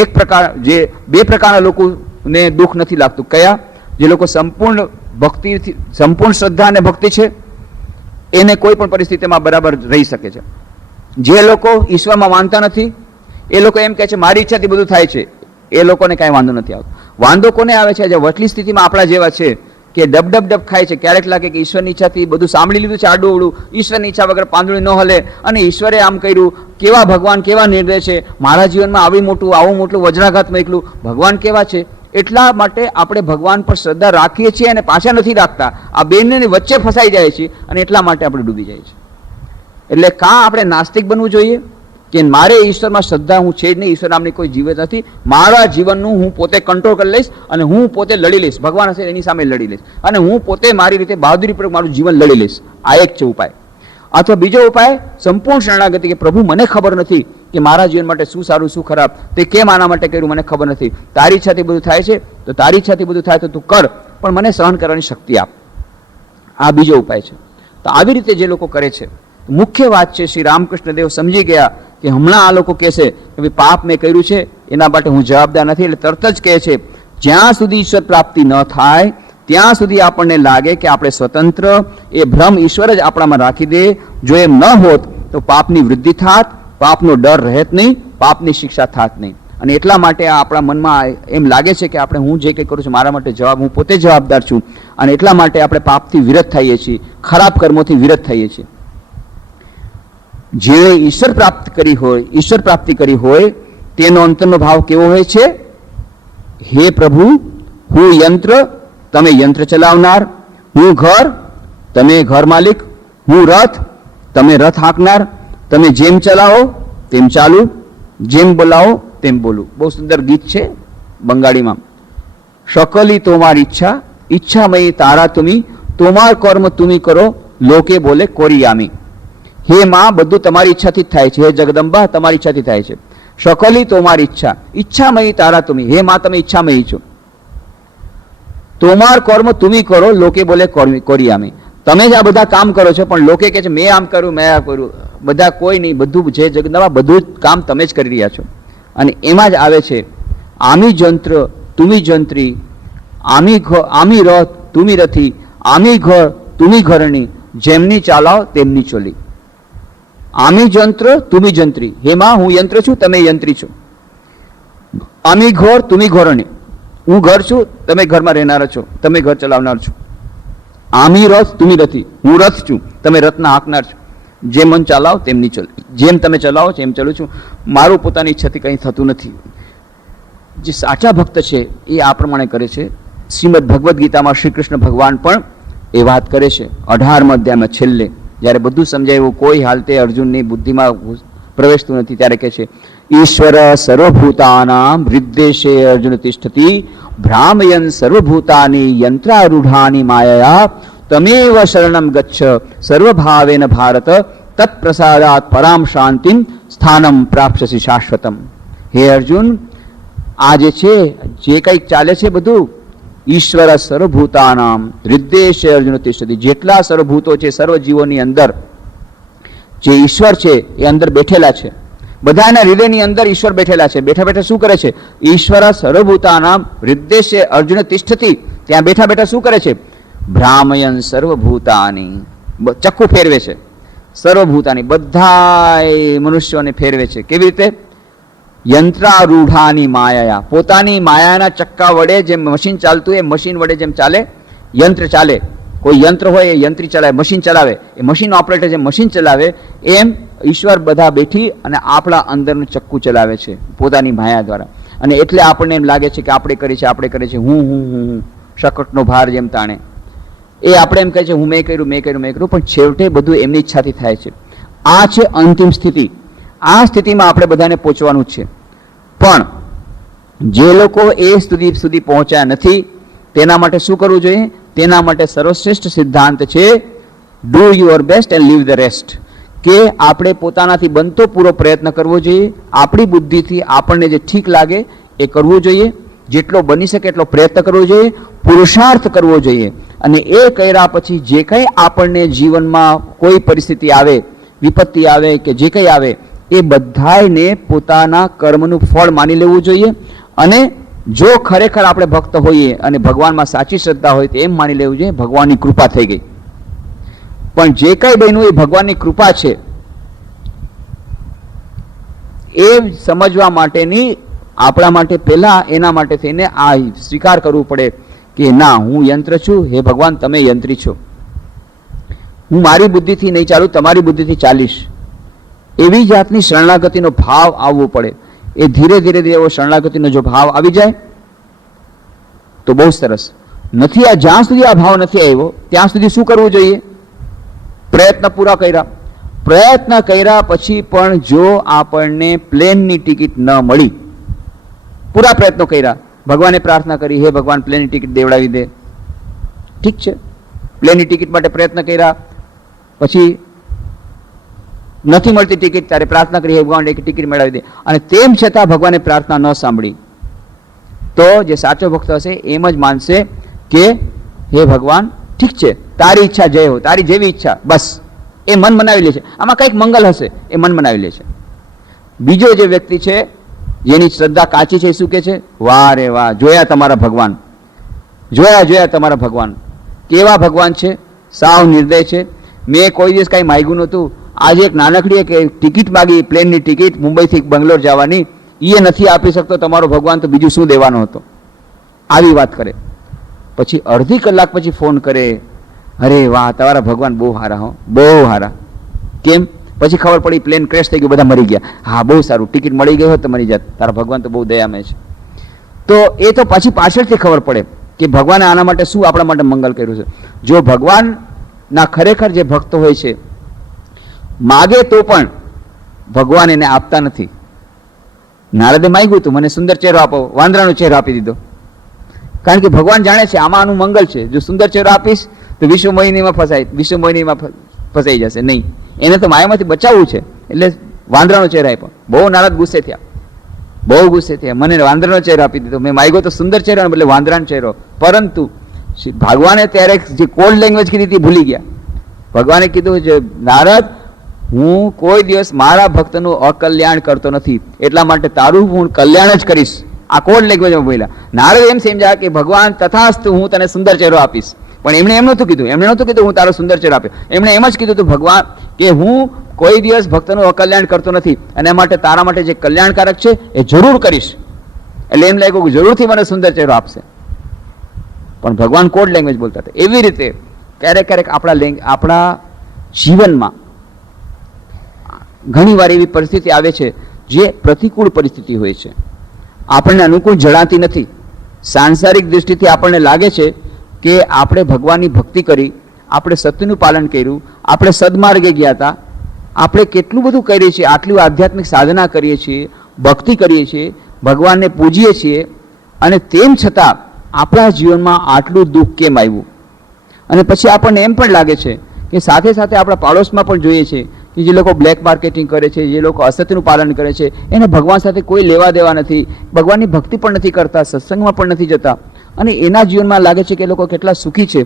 એક પ્રકાર, જે બે પ્રકારના લોકોને દુઃખ નથી લાગતું. કયા? જે લોકો સંપૂર્ણ ભક્તિથી, સંપૂર્ણ શ્રદ્ધા અને ભક્તિ છે, એને કોઈ પણ પરિસ્થિતિમાં બરાબર રહી શકે છે. જે લોકો ઈશ્વરમાં માનતા નથી એ લોકો એમ કહે છે મારી ઈચ્છાથી બધું થાય છે, એ લોકોને કાંઈ વાંધો નથી આવતો. વાંધો કોને આવે છે? જે વચલી સ્થિતિમાં આપણા જેવા છે, કે ડબ ડબ ડબ ખાય છે, ક્યારેક લાગે કે ઈશ્વરની ઈચ્છાથી બધું સાંભળી લીધું છે આડું અવળું, ઈશ્વરની ઈચ્છા વગર પાંદડું ન હલે, અને ઈશ્વરે આમ કર્યું, કેવા ભગવાન કેવા નિર્દય છે, મારા જીવનમાં આવું મોટું વજ્રાઘાત મોકલું, ભગવાન કેવા છે. એટલા માટે આપણે ભગવાન પર શ્રદ્ધા રાખીએ છીએ અને પાછા નથી રાખતા, આ બેને વચ્ચે ફસાઈ જાય છે અને એટલા માટે આપણે ડૂબી જાય છે. એટલે કાં આપણે નાસ્તિક બનવું જોઈએ કે મારે ઈશ્વરમાં શ્રદ્ધા હું છે જ નહીં, ઈશ્વર નામની કોઈ જીવ નથી, મારા જીવનનું હું પોતે કંટ્રોલ કરી લઈશ અને હું પોતે લડી લઈશ, ભગવાન હશે એની સામે લડી લઈશ અને હું પોતે મારી રીતે બહાદુરીપૂર્વક મારું જીવન લડી લઈશ. આ એક છે ઉપાય. અથવા બીજો ઉપાય સંપૂર્ણ શરણાગતિ, કે પ્રભુ મને ખબર નથી કે મારા જીવન માટે શું સારું શું ખરાબ, તે કેમ આના માટે કર્યું મને ખબર નથી, તારી ઈચ્છાથી બધું થાય છે તો તારી ઈચ્છાથી બધું થાય તો તું કર, પણ મને સહન કરવાની શક્તિ આપ. આ બીજો ઉપાય છે. તો આવી રીતે જે લોકો કરે છે, મુખ્ય વાત છે શ્રી રામકૃષ્ણ દેવ સમજી ગયા કે હમણાં આ લોકો કહેશે કે ભાઈ પાપ મેં કર્યું છે એના માટે હું જવાબદાર નથી, એટલે તરત જ કહે છે જ્યાં સુધી ઈશ્વર પ્રાપ્તિ ન થાય ત્યાં સુધી આપણને લાગે કે આપણે સ્વતંત્ર, એ ભ્રમ ઈશ્વર જ આપણામાં રાખી દે. જો એમ ન હોત તો પાપની વૃદ્ધિ થાત, પાપનો ડર રહેત નહીં, પાપની શિક્ષા થાત નહીં. અને એટલા માટે આપણા મનમાં એમ લાગે છે કે આપણે હું જે કંઈ કરું છું મારા માટે હું પોતે જવાબદાર છું, અને એટલા માટે આપણે પાપથી વિરત થઈએ છીએ, ખરાબ કર્મોથી વિરત થઈએ છીએ. જે ઈશ્વર પ્રાપ્તિ કરી હોય તેનો અંતરનો ભાવ કેવો હોય છે? હે પ્રભુ, હું યંત્ર, તમે યંત્ર ચલાવનાર, હું ઘર, તમે ઘર માલિક, હું રથ, તમે રથ હાંકનાર, તમે જેમ ચલાવો તેમ ચાલુ, જેમ બોલાવો તેમ બોલું. બહુ સુંદર ગીત છે બંગાળીમાં. શકલી તોમાર ઈચ્છા, ઈચ્છામયી તારા તુમી, તોમાર કર્મ તુમી કરો, લોકે બોલે કોરિયામી. હે માં, બધું તમારી ઈચ્છાથી જ થાય છે, હે જગદંબા તમારી ઈચ્છાથી થાય છે. શકલી તોમાર ઈચ્છા, ઈચ્છામયી તારા તુમી, હે માં તમે ઈચ્છામયી છો. તોમાર કર્મ તુમી કરો, લોકે બોલે કોરિયામી. તમે જ આ બધા કામ કરો છો પણ લોકે કહે છે મેં આમ કર્યું મેં આ કર્યું, બધા કોઈ નહીં, બધું જે જગદંબા બધું જ કામ તમે જ કરી રહ્યા છો. અને એમાં જ આવે છે આમી જંત્ર તુમી જંત્રી, આમી રથ તુમી રથી, આમી ઘર તુમી ઘરણી, જેમની ચાલાવ તેમની ચોલી. આમી જંત્ર તુમી જંત્રી, હે માં હું યંત્ર છું તમે યંત્રી છો. આમી ઘર તુમી ઘરણી, હું ઘર છું તમે ઘરમાં રહેનારા છો, તમે ઘર ચલાવનાર છો. આમી રથ તુમી રથી, હું રથ છું તમે રથના હાંકનાર છો. જેમ મન ચલાવ તેમની ચલ, જેમ તમે ચલાવો છો એમ ચલું છું, મારું પોતાની ઈચ્છાથી કંઈ થતું નથી. જે સાચા ભક્ત છે એ આ પ્રમાણે કરે છે. શ્રીમદ ભગવદ્ ગીતામાં શ્રી કૃષ્ણ ભગવાન પણ એ વાત કરે છે 18મા અધ્યાયમાં છેલ્લે, જ્યારે બધું સમજાયું કોઈ હાલતે અર્જુનની બુદ્ધિમાં પ્રવેશતું નથી ત્યારે કહે છે ઈશ્વર સર્વભૂતાનામ હૃદ્દેશે અર્જુન તિષ્ઠતિ, ભ્રામયન સર્વભૂતાની યંત્રારૂઢાની માયયા, તમેવ શરણમ ગચ્છ સર્વભાવેન ભારત, તત્પ્રસાદાત પરામ શાંતિમ સ્થાનમ પ્રાપ્સ્યસી શાશ્વતમ. હે અર્જુન, આ જે છે જે કંઈક ચાલે છે બધું, ઈશ્વર સર્વભૂતાનામ હૃદ્દેશે અર્જુન તિષ્ઠતિ, જેટલા સર્વભૂતો છે સર્વ જીવોની અંદર જે ઈશ્વર છે એ અંદર બેઠેલા છે, બધાના હૃદયની અંદર ઈશ્વર બેઠેલા છે. બેઠા બેઠા શું કરે છે? ઈશ્વર સર્વભૂતાનામ હૃદ્દેશે અર્જુન તિષ્ઠતિ, ત્યાં બેઠા બેઠા શું કરે છે? ભ્રામયન સર્વભૂતાની, ચક્કુ ફેરવે છે, સર્વભૂતાની બધા મનુષ્યોને ફેરવે છે. કેવી રીતે? યંત્રારૂઢાની માયા, પોતાની માયાના ચક્કા વડે જેમ મશીન ચાલતું એ મશીન વડે જેમ ચાલે, યંત્ર ચાલે, કોઈ યંત્ર હોય એ યંત્રી ચલાવે, મશીન ચલાવે, એ મશીન ઓપરેટર જેમ મશીન ચલાવે એમ ઈશ્વર બધા બેઠી અને આપણા અંદરનું ચક્કુ ચલાવે છે પોતાની માયા દ્વારા. અને એટલે આપણને એમ લાગે છે કે આપણે કરીએ છીએ, હું શકટનો ભાર જેમ તાણે, એ આપણે એમ કહે છે હું મેં કર્યું, પણ છેવટે બધું એમની ઈચ્છાથી થાય છે. આ છે અંતિમ સ્થિતિ. આ સ્થિતિમાં આપણે બધાને પહોંચવાનું જ છે. પણ જે લોકો એ સ્થિતિ સુધી પહોંચ્યા નથી તેના માટે શું કરવું જોઈએ? તેના માટે સર્વશ્રેષ્ઠ સિદ્ધાંત છે do your best and leave the rest, કે આપણે પોતાનાથી બનતો પૂરો પ્રયત્ન કરવો જોઈએ, આપણી બુદ્ધિથી આપણને જે ઠીક લાગે એ કરવું જોઈએ, જેટલો બની શકે એટલો પ્રયત્ન કરવો જોઈએ, પુરુષાર્થ કરવો જોઈએ. અને એ કર્યા પછી જે કંઈ આપણને જીવનમાં કોઈ પરિસ્થિતિ આવે, વિપત્તિ આવે કે જે કંઈ આવે, એ બધાને પોતાના કર્મનું ફળ માની લેવું જોઈએ. અને જો ખરેખર આપણે ભક્ત હોઈએ અને ભગવાનમાં સાચી શ્રદ્ધા હોય તો એમ માની લેવું જોઈએ ભગવાનની કૃપા થઈ ગઈ. પણ જે કંઈ બન્યું એ ભગવાનની કૃપા છે એ સમજવા માટેની આપણા માટે પહેલા એના માટે થઈને આ સ્વીકાર કરવું પડે કે ના, હું યંત્ર છું, હે ભગવાન તમે યંત્રી છો, હું મારી બુદ્ધિથી નહીં ચાલું, તમારી બુદ્ધિથી ચાલીશ. એવી જાતની શરણાગતિનો ભાવ આવવો પડે. એ ધીરે ધીરે એવો શરણાગતિનો જો ભાવ આવી જાય તો બહુ સરસ. નથી આ જ્યાં સુધી આ ભાવ નથી આવ્યો ત્યાં સુધી શું કરવું જોઈએ? પ્રયત્ન પૂરા કર્યા. પ્રયત્ન કર્યા પછી પણ જો આપણને પ્લેનની ટિકિટ ન મળી, પૂરા પ્રયત્નો કર્યા, ભગવાને પ્રાર્થના કરી, હે ભગવાન પ્લેનની ટિકિટ દેવડાવી દે, ઠીક છે, પ્લેનની ટિકિટ માટે પ્રયત્ન કર્યા, પછી નથી મળતી ટિકિટ, ત્યારે પ્રાર્થના કરી, હે ભગવાન એક ટિકિટ મેળવી દે, અને તેમ છતાં ભગવાને પ્રાર્થના ન સાંભળી, તો જે સાચો ભક્ત હશે એમ જ માનશે કે હે ભગવાન ઠીક છે, તારી ઈચ્છા જય હો, તારી જેવી ઈચ્છા, બસ એ મન મનાવી લે છે. આમાં કંઈક મંગલ હશે એ મન મનાવી લે છે. બીજો જે વ્યક્તિ છે જેની શ્રદ્ધા કાચી છે, શું કે છે? વાહ રે વાહ, જોયા તમારા ભગવાન, જોયા તમારા ભગવાન, કેવા ભગવાન છે, સાવ નિર્દય છે, મેં કોઈ દિવસ કાંઈ માગ્યું નહોતું, આજે એક નાનકડી એક ટિકિટ માગી, પ્લેનની ટિકિટ મુંબઈથી બેંગ્લોર જવાની, એ નથી આપી શકતો તમારો ભગવાન, તો બીજું શું દેવાનો હતો? આવી વાત કરે. પછી અડધી કલાક પછી ફોન કરે, અરે વાહ તમારા ભગવાન બહુ સારા હો, બહુ સારા. કેમ? પછી ખબર પડી પ્લેન ક્રેશ થઈ ગયું, બધા મરી ગયા. હા બહુ સારું, ટિકિટ મળી ગઈ હોત તો મરી જાત, તારા ભગવાન તો બહુ દયામય છે. તો એ તો પછી પાછળથી ખબર પડે કે ભગવાને આના માટે શું આપણા માટે મંગલ કર્યું છે. જો ભગવાનના ખરેખર જે ભક્તો હોય છે, માગે તો પણ ભગવાન એને આપતા નથી. નારદે માગ્યું હતું, મને સુંદર ચહેરો આપો, વાંદરાનો ચહેરો આપી દીધો, કારણ કે ભગવાન જાણે છે આમાં આનું મંગલ છે. જો સુંદર ચહેરો આપીશ તો વિશ્વ મોહિનીમાં ફસાઈ જશે. નહીં, એને તો માયામાંથી બચાવવું છે, એટલે વાંદરાનો ચહેરો આપ્યો. બહુ નારદ ગુસ્સે થયા, બહુ ગુસ્સે થયા, મને વાંદરાનો ચહેરો આપી દીધો, મેં માગ્યો તો સુંદર ચહેરો, બદલે વાંદરાનો ચહેરો. પરંતુ ભગવાને ત્યારે જે કોડ લેંગ્વેજ કીધી હતી ભૂલી ગયા. ભગવાને કીધું છે નારદ, હું કોઈ દિવસ મારા ભક્તનું અકલ્યાણ કરતો નથી, એટલા માટે તારું હું કલ્યાણ જ કરીશ. આ કોડ લેંગ્વેજમાં બોલ્યા. નારદ એમ સમજ્યા કે ભગવાન તથાસ્તુ, હું તને સુંદર ચહેરો આપીશ. પણ એમણે એમ નહોતું કીધું, એમણે નહોતું કીધું હું તારો સુંદર ચહેરો આપ્યો, એમણે એમ જ કીધું હતું ભગવાન કે હું કોઈ દિવસ ભક્તનું અકલ્યાણ કરતો નથી, અને માટે તારા માટે જે કલ્યાણકારક છે એ જરૂર કરીશ. એટલે એમ લાગ્યું કે જરૂરથી મને સુંદર ચહેરો આપશે. પણ ભગવાન કોડ લેંગ્વેજ બોલતા હતા. એવી રીતે ક્યારેક ક્યારેક આપણા જીવનમાં ઘણી વાર એવી પરિસ્થિતિ આવે છે જે પ્રતિકૂળ પરિસ્થિતિ હોય છે, આપણને અનુકૂળ જણાતી નથી. સાંસારિક દૃષ્ટિથી આપણને લાગે છે કે આપણે ભગવાનની ભક્તિ કરી, આપણે સત્યનું પાલન કર્યું, આપણે સદમાર્ગે ગયા હતા, આપણે કેટલું બધું કરીએ છીએ, આટલી આધ્યાત્મિક સાધના કરીએ છીએ, ભક્તિ કરીએ છીએ, ભગવાનને પૂજીએ છીએ, અને તેમ છતાં આપણા જીવનમાં આટલું દુઃખ કેમ આવ્યું? અને પછી આપણને એમ પણ લાગે છે કે સાથે સાથે આપણા પાડોશમાં પણ જોઈએ છે કે જે લોકો બ્લેક માર્કેટિંગ કરે છે, જે લોકો અસત્યનું પાલન કરે છે, એને ભગવાન સાથે કોઈ લેવા દેવા નથી, ભગવાનની ભક્તિ પણ નથી કરતા, સત્સંગમાં પણ નથી જતા, અને એના જીવનમાં લાગે છે કે એ લોકો કેટલા સુખી છે.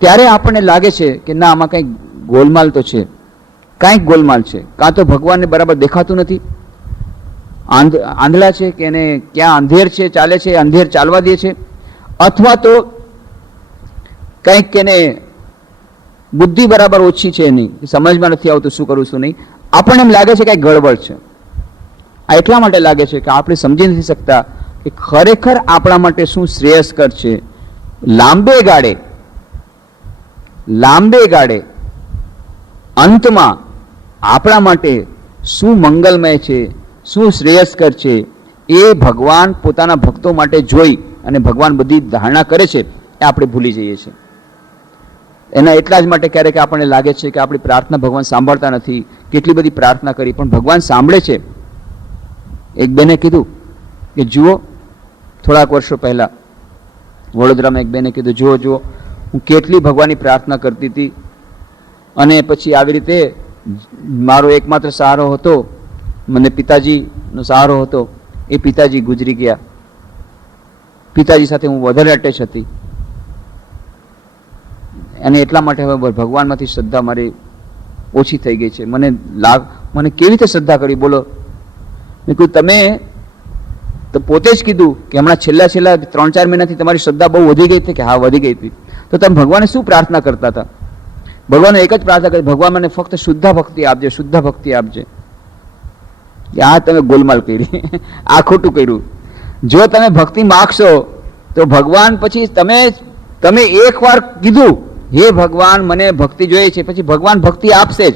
ત્યારે આપણને લાગે છે કે ના, આમાં કંઈક ગોલમાલ તો છે, કાંઈક ગોલમાલ છે. કાં તો ભગવાનને બરાબર દેખાતું નથી, આંધળા છે, કે એને ક્યાં અંધેર છે ચાલે છે, અંધેર ચાલવા દે છે, અથવા તો કંઈક એને બુદ્ધિ બરાબર ઓછી છે નહીં, સમજમાં નથી આવતું શું કરવું શું નહીં. આપણને એમ લાગે છે કે ગડબડ છે. આ એટલા માટે લાગે છે કે આપણે સમજી નથી શકતા કે ખરેખર આપણા માટે શું શ્રેયસ્કર છે. લાંબે ગાળે અંતમાં આપણા માટે શું મંગલમય છે, શું શ્રેયસ્કર છે, એ ભગવાન પોતાના ભક્તો માટે જોઈ અને ભગવાન બધી ધારણા કરે છે, એ આપણે ભૂલી જઈએ છીએ. એના એટલા જ માટે ક્યારેક આપણને લાગે છે કે આપણી પ્રાર્થના ભગવાન સાંભળતા નથી. કેટલી બધી પ્રાર્થના કરી પણ ભગવાન સાંભળે છે. એક બેને કીધું કે જુઓ, થોડાક વર્ષો પહેલા વડોદરામાં એક બેને કીધું, જુઓ હું કેટલી ભગવાનની પ્રાર્થના કરતી હતી, અને પછી આવી રીતે મારો એકમાત્ર સહારો હતો, મને પિતાજીનો સહારો હતો, એ પિતાજી ગુજરી ગયા. પિતાજી સાથે હું વધારે અટેચ હતી, અને એટલા માટે હવે ભગવાનમાંથી શ્રદ્ધા મારી ઓછી થઈ ગઈ છે. મને કેવી રીતે શ્રદ્ધા કરી બોલો? મેં કીધું તમે તો પોતે જ કીધું કે હમણાં છેલ્લા 3-4 મહિનાથી તમારી શ્રદ્ધા બહુ વધી ગઈ હતી. કે હા, વધી ગઈ હતી. તો તમે ભગવાને શું પ્રાર્થના કરતા હતા? ભગવાને એક જ પ્રાર્થના કરી, ભગવાન મને ફક્ત શુદ્ધ ભક્તિ આપજે, શુદ્ધ ભક્તિ આપજે. આ તમે ગોલમાલ કરી, આ ખોટું કર્યું. જો તમે ભક્તિ માગશો તો ભગવાન પછી તમે એકવાર કીધું હે ભગવાન મને ભક્તિ જોઈએ છે, પછી ભગવાન ભક્તિ આપશે જ,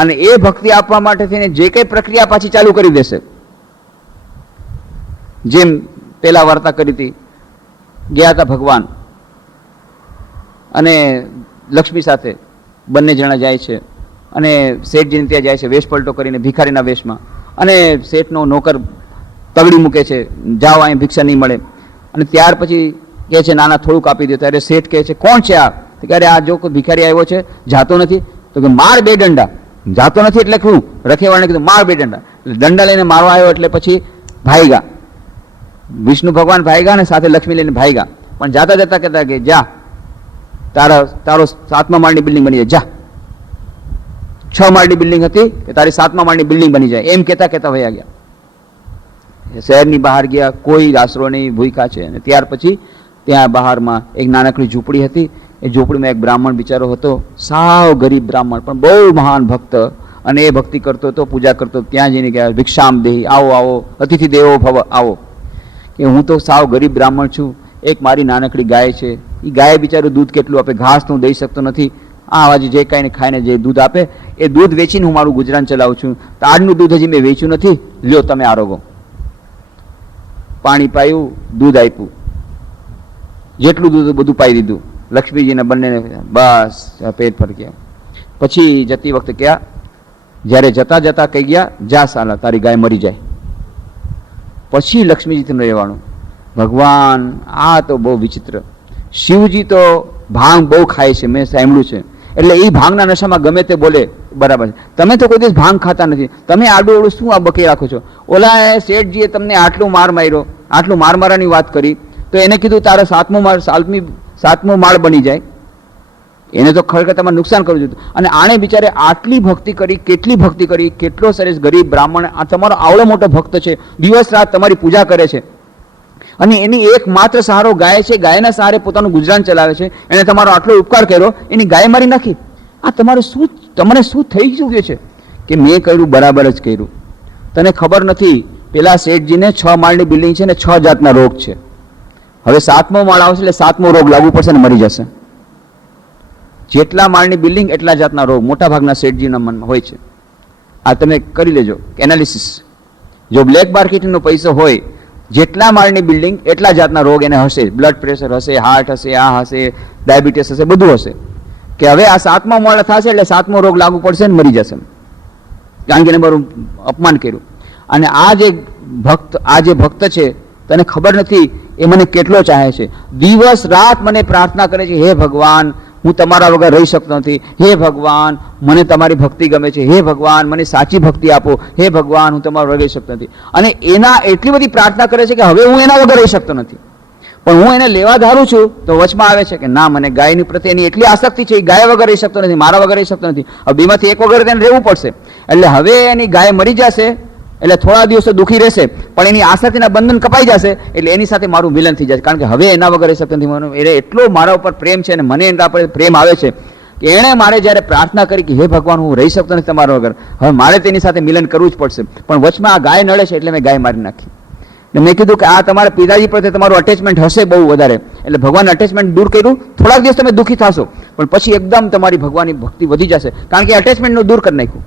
અને એ ભક્તિ આપવા માટે થઈને જે કઈ પ્રક્રિયા પાછી ચાલુ કરી દેશે. જેમ પેલા વાર્તા કરી હતી, ગયા હતા ભગવાન અને લક્ષ્મી સાથે બંને જણા જાય છે અને શેઠજીને ત્યાં જાય છે વેશ પલટો કરીને ભિખારીના વેશમાં, અને શેઠનો નોકર તગડી મૂકે છે, જાઓ અહીં ભિક્ષા નહીં મળે. અને ત્યાર પછી કહે છે ના ના થોડુંક આપી દો. ત્યારે શેઠ કહે છે કોણ છે આ? કે અરે આ જો કોઈ ભિખારી આવ્યો છે જાતો નથી. તો કે માર બે દંડા. જાતો નથી એટલે શું? રખેવાળને કીધું માર બે દંડા. એટલે દંડા લઈને મારવા આવ્યો એટલે પછી ભાઈગા, વિષ્ણુ ભગવાન ભાઈગા ને સાથે લક્ષ્મી લઈને ભાઈગા. પણ જાતા જતા કહેતા કે જા તારો 7મા માળની બિલ્ડિંગ બની જાય, જા. 6 માળની બિલ્ડિંગ હતી કે તારી 7મા માળની બિલ્ડિંગ બની જાય, એમ કહેતા કહેતા વયા ગયા. શહેરની બહાર ગયા, કોઈ આશરો નહીં, ભૂખ્યા છે. અને ત્યાર પછી ત્યાં બહારમાં એક નાનકડી ઝૂંપડી હતી. એ ઝૂંપડીમાં એક બ્રાહ્મણ બિચારો હતો, સાવ ગરીબ બ્રાહ્મણ, પણ બહુ મહાન ભક્ત, અને એ ભક્તિ કરતો હતો, પૂજા કરતો. ત્યાં જઈને ગયા ભિક્ષામ દેહી, આવો આવો અતિથિ દેવો ભવ, આવો. કે હું તો સાવ ગરીબ બ્રાહ્મણ છું, એક મારી નાનકડી ગાય છે, એ ગાય બિચારું દૂધ કેટલું આપે, ઘાસ તો હું દઈ શકતો નથી, આ આવાજી જે કાંઈ ખાઈને જે દૂધ આપે એ દૂધ વેચીને હું મારું ગુજરાન ચલાવું છું. તો આજનું દૂધ હજી મેં વેચ્યું નથી, લ્યો તમે આરોગો. પાણી પાયું, દૂધ આપ્યું, જેટલું દૂધ બધું પાઈ દીધું. લક્ષ્મીજીને બંનેને બસ પેટ ફરી ગયા. પછી જતી વખતે ક્યાં જ્યારે જતા જતા કહી ગયા જા સાલા તારી ગાય મરી જાય. પછી લક્ષ્મીજીથી રહેવાનું. ભગવાન આ તો બહુ વિચિત્ર. શિવજી તો ભાંગ બહુ ખાય છે, મેં સાંભળ્યું છે, એટલે એ ભાંગના નશામાં ગમે તે બોલે, બરાબર છે. તમે તો કોઈ દિવસ ભાંગ ખાતા નથી, તમે આડું આડું શું આ બકી રાખો છો? ઓલા શેઠજીએ તમને આટલું માર માર્યો, આટલું માર મારવાની વાત કરી, તો એને કીધું તારે 7મો માળ બની જાય. એને તો ખરેખર તમારે નુકસાન કરવું જોઈએ. અને આણે બિચારે આટલી ભક્તિ કરી, કેટલી ભક્તિ કરી, કેટલો સરસ ગરીબ બ્રાહ્મણ, આ તમારો આવડો મોટો ભક્ત છે, દિવસ રાત તમારી પૂજા કરે છે, અને એની એકમાત્ર સહારો ગાય છે, ગાયના સહારે પોતાનું ગુજરાન ચલાવે છે. એને તમારો આટલો ઉપકાર કર્યો, એની ગાય મારી નાખી. આ તમને શું થઈ ચૂક્યું છે? કે મેં કર્યું બરાબર જ કર્યું. તને ખબર નથી પેલા શેઠજીને 6 માળની બિલ્ડિંગ છે ને 6 જાતના રોગ છે. હવે 7મો માળ આવશે એટલે 7મો રોગ લાગુ પડશે ને મરી જશે. જેટલા માળની બિલ્ડિંગ એટલા જાતના રોગ મોટા ભાગના શેઠજીના મનમાં હોય છે. આ તમે કરી લેજો એનાલિસિસ. જો બ્લેક માર્કેટનો પૈસો હોય, જેટલા માળની બિલ્ડિંગ એટલા જાતના રોગ એને હશે. બ્લડ પ્રેશર હશે, હાર્ટ હશે, આ હશે, ડાયાબિટીસ હશે, બધું હશે. કે હવે આ 7મા માળ થશે એટલે 7મો રોગ લાગુ પડશે ને મરી જશે, કારણ કે એને મારું અપમાન કર્યું. અને આ જે ભક્ત છે, તને ખબર નથી એ મને કેટલો ચાહે છે. દિવસ રાત મને પ્રાર્થના કરે છે, હે ભગવાન હું તમારા વગર રહી શકતો નથી, હે ભગવાન મને તમારી ભક્તિ ગમે છે, હે ભગવાન મને સાચી ભક્તિ આપો, હે ભગવાન હું તમારા વગર રહી શકતો નથી. અને એના એટલી બધી પ્રાર્થના કરે છે કે હવે હું એના વગર રહી શકતો નથી. પણ હું એને લેવા ધારું છું તો વચમાં આવે છે કે ના, મને ગાયની પ્રત્યે એની એટલી આસક્તિ છે, એ ગાય વગર રહી શકતો નથી, મારા વગર રહી શકતો નથી. હવે બેમાંથી એક વગર તેને રહેવું પડશે. એટલે હવે એની ગાય મરી જશે એટલે થોડા દિવસો દુઃખી રહેશે, પણ એની આસક્તિના બંધન કપાઈ જશે એટલે એની સાથે મારું મિલન થઈ જશે, કારણ કે હવે એના વગર રહી શકતો નથી. એને એટલો મારા ઉપર પ્રેમ છે અને મને એના પર પ્રેમ આવે છે કે એણે મારે જ્યારે પ્રાર્થના કરી કે હે ભગવાન હું રહી શકતો નથી તમારા વગર, હવે મારે તેની સાથે મિલન કરવું જ પડશે. પણ વચમાં આ ગાય નડે છે એટલે મેં ગાય મારી નાખી. મેં કીધું કે આ તમારા પિતાજી પ્રત્યે તમારું અટેચમેન્ટ હશે બહુ વધારે, એટલે ભગવાન અટેચમેન્ટ દૂર કર્યું. થોડાક દિવસ તમે દુઃખી થશો, પણ પછી એકદમ તમારી ભગવાનની ભક્તિ વધી જશે, કારણ કે અટેચમેન્ટનું દૂર કરી નાખ્યું,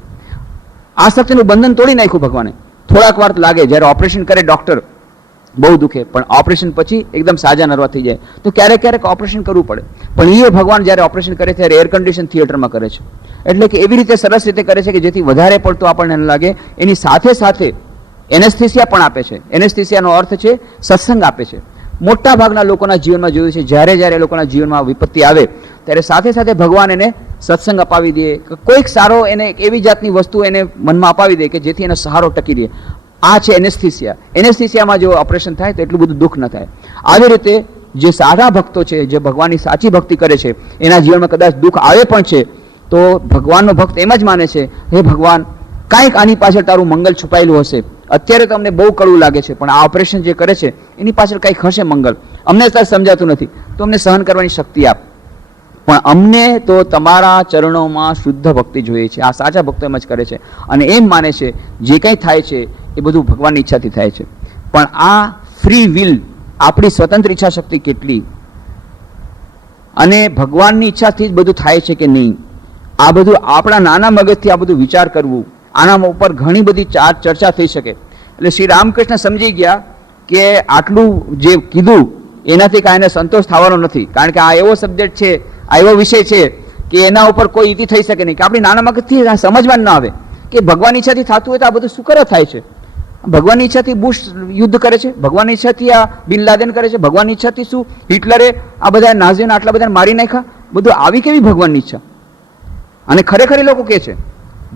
આસક્તિનું બંધન તોડી નાખ્યું ભગવાને. થોડાક વાર લાગે, જ્યારે ઓપરેશન કરે ડોક્ટર બહુ દુખે, પણ ઓપરેશન પછી એકદમ સાજા નરવા થઈ જાય. તો ક્યારેક ક્યારેક ઓપરેશન કરવું પડે, પણ એ ભગવાન જ્યારે ઓપરેશન કરે ત્યારે એર કન્ડિશન થિયેટરમાં કરે છે. એટલે કે એવી રીતે સરસ રીતે કરે છે કે જેથી વધારે પડતું આપણને ન લાગે. એની સાથે સાથે એનેસ્થેસિયા પણ આપે છે. એનેસ્થેસિયાનો અર્થ છે સત્સંગ આપે છે. મોટા ભાગના લોકોના જીવનમાં જોયું છે, જ્યારે જ્યારે એ લોકોના જીવનમાં વિપત્તિ આવે ત્યારે સાથે સાથે ભગવાન એને સત્સંગ અપાવી દે, કોઈક સારો એને એવી જાતની વસ્તુ એને મનમાં અપાવી દે કે જેથી એનો સહારો ટકી રહે. આ છે એનેસ્થેસિયા. એનેસ્થેસિયામાં જો ઓપરેશન થાય તો એટલું બધું દુઃખ ન થાય. આવી રીતે જે સારા ભક્તો છે, જે ભગવાનની સાચી ભક્તિ કરે છે, એના જીવનમાં કદાચ દુઃખ આવે પણ છે તો ભગવાનનો ભક્ત એમ જ માને છે, હે ભગવાન કાંઈક આની પાછળ તારું મંગલ છુપાયેલું હશે. અત્યારે તો અમને બહુ કડવું લાગે છે, પણ આ ઓપરેશન જે કરે છે એની પાછળ કંઈક હશે મંગલ, અમને અત્યારે સમજાતું નથી, તો અમને સહન કરવાની શક્તિ આપ. પણ અમને તો તમારા ચરણોમાં શુદ્ધ ભક્તિ જોઈએ છે. આ સાચા ભક્તો એમ જ કરે છે અને એમ માને છે જે કંઈ થાય છે એ બધું ભગવાનની ઈચ્છાથી થાય છે. પણ આ ફ્રી વિલ આપણી સ્વતંત્ર ઈચ્છા શક્તિ કેટલી અને ભગવાનની ઈચ્છાથી જ બધું થાય છે કે નહીં, આ બધું આપણા નાના મગજથી આ બધું વિચાર કરવું, આના ઉપર ઘણી બધી ચર્ચા થઈ શકે. એટલે શ્રી રામકૃષ્ણ સમજી ગયા કે આટલું જે કીધું એનાથી કાંઈને સંતોષ થવાનો નથી, કારણ કે આ એવો સબ્જેક્ટ છે, આ એવો વિષય છે કે એના ઉપર કોઈ ઇતિ થઈ શકે નહીં, કે આપણી નાના મગજથી સમજવા ન આવે કે ભગવાનની ઈચ્છાથી થતું હોય તો આ બધું શું કરે થાય છે. ભગવાનની ઈચ્છાથી બુશ યુદ્ધ કરે છે, ભગવાનની ઈચ્છાથી આ બિન લાદેન કરે છે, ભગવાનની ઈચ્છાથી શું હિટલરે આ બધા નાઝીઓને આટલા બધા મારી નાખ્યા, બધું આવી કેવી ભગવાનની ઈચ્છા. અને ખરેખર એ લોકો કહે છે,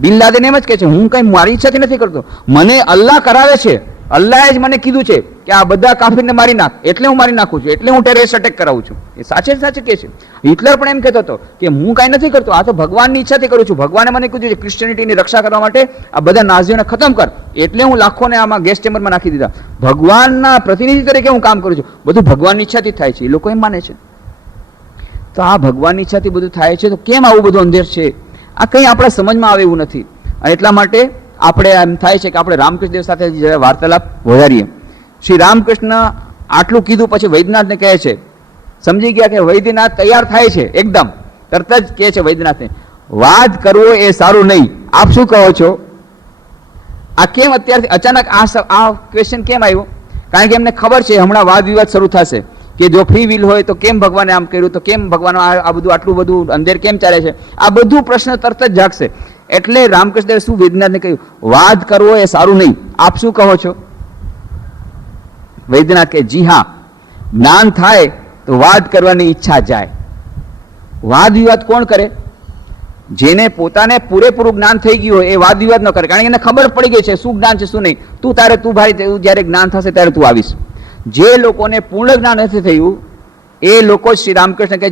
બિન લાદેન એમ જ કહે છે, હું કઈ મારી ઈચ્છાથી નથી કરતો, મને અલ્લાહ કરાવે છે, અલ્લાહે જ મને કીધું છે કે આ બધા કાફીરને મારી નાખ, એટલે હું મારી નાખું છું, એટલે હું ટેરરિસ્ટ અટેક કરાવું છું. એ સાચે સાચે કહે છે. હિટલર પણ એમ કહેતો હતો કે હું કાંઈ નથી કરતો, આ તો ભગવાનની ઈચ્છાથી કરું છું, ભગવાને મને કીધું છે ક્રિશ્ચિયનિટીની રક્ષા કરવા માટે આ બધા નાઝીઓને ખતમ કર, એટલે હું લાખોને આમાં ગેસ ચેમ્બરમાં નાખી દીધા. ભગવાનના પ્રતિનિધિ તરીકે હું કામ કરું છું, બધું ભગવાનની ઈચ્છાથી થાય છે, એ લોકો એમ માને છે. તો આ ભગવાનની ઈચ્છાથી બધું થાય છે, તો કેમ આવું બધું અંધેર છે? આ કંઈ આપણા સમજમાં આવે એવું નથી. અને એટલા માટે આપણે એમ થાય છે કે આપણે રામકૃષ્ણ દેવ સાથે વાર્તાલાપ વધારીએ. શ્રી રામકૃષ્ણ આટલું કીધું પછી વૈદ્યનાથને કહે છે, સમજી ગયા કે વૈદ્યનાથ તૈયાર થાય છે, એકદમ તરત જ કહે છે વૈદ્યનાથને, વાદ કરવો એ સારું નહીં, આપ શું કહો છો? આ કેમ અત્યારથી અચાનક આ ક્વેશ્ચન કેમ આવ્યો? કારણ કે એમને ખબર છે હમણાં વાદ વિવાદ શરૂ થશે કે જો ફ્રી વિલ હોય તો કેમ ભગવાને આમ કર્યું, તો કેમ ભગવાન આ બધું આટલું બધું અંધેર કેમ ચાલે છે, આ બધું પ્રશ્ન તરત જ જાગશે. એટલે રામકૃષ્ણ શું વૈદ્યનાથને કહ્યું, વાદ કરવો એ સારું નહીં, આપ શું કહો છો? વૈદ્યનાથ કહે, જી હા, જ્ઞાન થાય તો વાદ કરવાની ઈચ્છા જાય. વાદ વિવાદ કોણ કરે? જેને પોતાને પૂરેપૂરું જ્ઞાન થઈ ગયું હોય એ વાદ વિવાદ ન કરે, કારણ કે એને ખબર પડી ગઈ છે શું જ્ઞાન છે શું નહીં. તું ભાઈ જયારે જ્ઞાન થશે ત્યારે તું આવીશ. જે લોકોને પૂર્ણ જ્ઞાન નથી થયું એ લોકો શ્રી રામકૃષ્ણ કે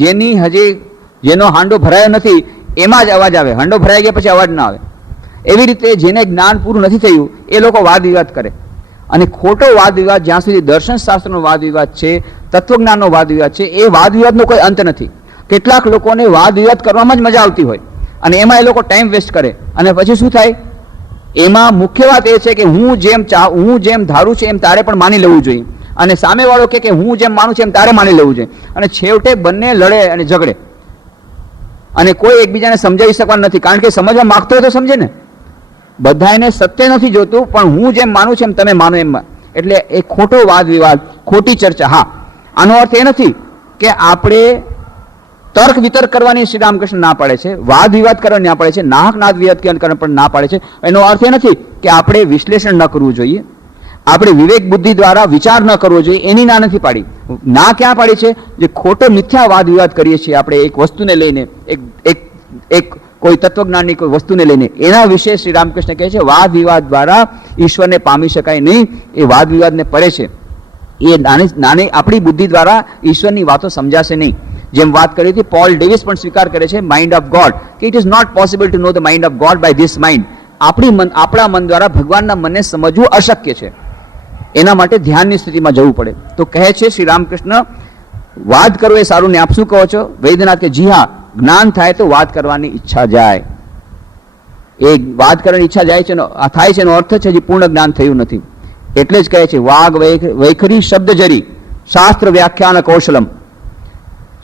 જેની હજી જેનો હાંડો ભરાયો નથી એમાં જ અવાજ આવે, હાંડો ભરાઈ ગયા પછી અવાજ ના આવે. એવી રીતે જેને જ્ઞાન પૂરું નથી થયું એ લોકો વાદ વિવાદ કરે. અને ખોટો વાદ વિવાદ, જ્યાં સુધી દર્શન શાસ્ત્રનો વાદ વિવાદ છે, તત્વજ્ઞાનનો વાદ વિવાદ છે, એ વાદ વિવાદનો કોઈ અંત નથી. કેટલાક લોકોને વાદ વિવાદ કરવામાં જ મજા આવતી હોય અને એમાં એ લોકો ટાઈમ વેસ્ટ કરે, અને પછી શું થાય? એમાં મુખ્ય વાત એ છે કે હું જેમ ધારું છું એમ તારે પણ માની લેવું જોઈએ, અને સામેવાળો કે હું જેમ માનું છું એમ તારે માની લેવું જોઈએ, અને છેવટે બંને લડે અને ઝઘડે, અને કોઈ એકબીજાને સમજાવી શકવાનું નથી. કારણ કે સમજવા માંગતો હોય તો સમજે ને, બધા એને સત્ય નથી જોતું, પણ હું જેમ માનું છું એમ તમે માનો એમ. એટલે એ ખોટો વાદ વિવાદ, ખોટી ચર્ચા. હા, આનો અર્થ એ નથી કે આપણે તર્ક વિતર્ક કરવાની શ્રી રામકૃષ્ણ ના પાડે છે, વાદ વિવાદ કરવાની ના પાડે છે, નાહક નાદ વિવાદ કરવાની પણ ના પાડે છે. એનો અર્થ એ નથી કે આપણે વિશ્લેષણ ન કરવું જોઈએ, આપણે વિવેક બુદ્ધિ દ્વારા વિચાર ન કરવો જોઈએ, એની ના નથી પાડી. ના ક્યાં પાડી છે? જે ખોટો મિથ્યા વાદ વિવાદ કરીએ છીએ આપણે એક વસ્તુને લઈને, એક કોઈ તત્વજ્ઞાનની કોઈ વસ્તુને લઈને, એના વિશે શ્રી રામકૃષ્ણ કહે છે વાદ વિવાદ દ્વારા ઈશ્વરને પામી શકાય નહીં, એ વાદ વિવાદને પરે છે. એ નાની આપણી બુદ્ધિ દ્વારા ઈશ્વરની વાતો સમજાશે નહીં. જેમ વાત કરી હતી, પોલ ડેવિસ પણ સ્વીકાર કરે છે માઇન્ડ ઓફ ગોડ, કે it is not possible to know the mind of God by this mind. આપણા મન દ્વારા ભગવાનના મનને સમજવું અશક્ય છે, એના માટે ધ્યાનની સ્થિતિમાં જવું પડે. તો કહે છે શ્રી રામકૃષ્ણ, વાદ કરવો એ સારું ને, આપ શું કહો છો? વૈદ્યનાથ કે જી હા, જ્ઞાન થાય તો વાત કરવાની ઈચ્છા જાય. એ વાત કરવાની ઈચ્છા જાય છે, થાય છે એનો અર્થ છે હજી પૂર્ણ જ્ઞાન થયું નથી. એટલે જ કહે છે વાગ વૈખરી શબ્દ જરી શાસ્ત્ર વ્યાખ્યાન કૌશલમ.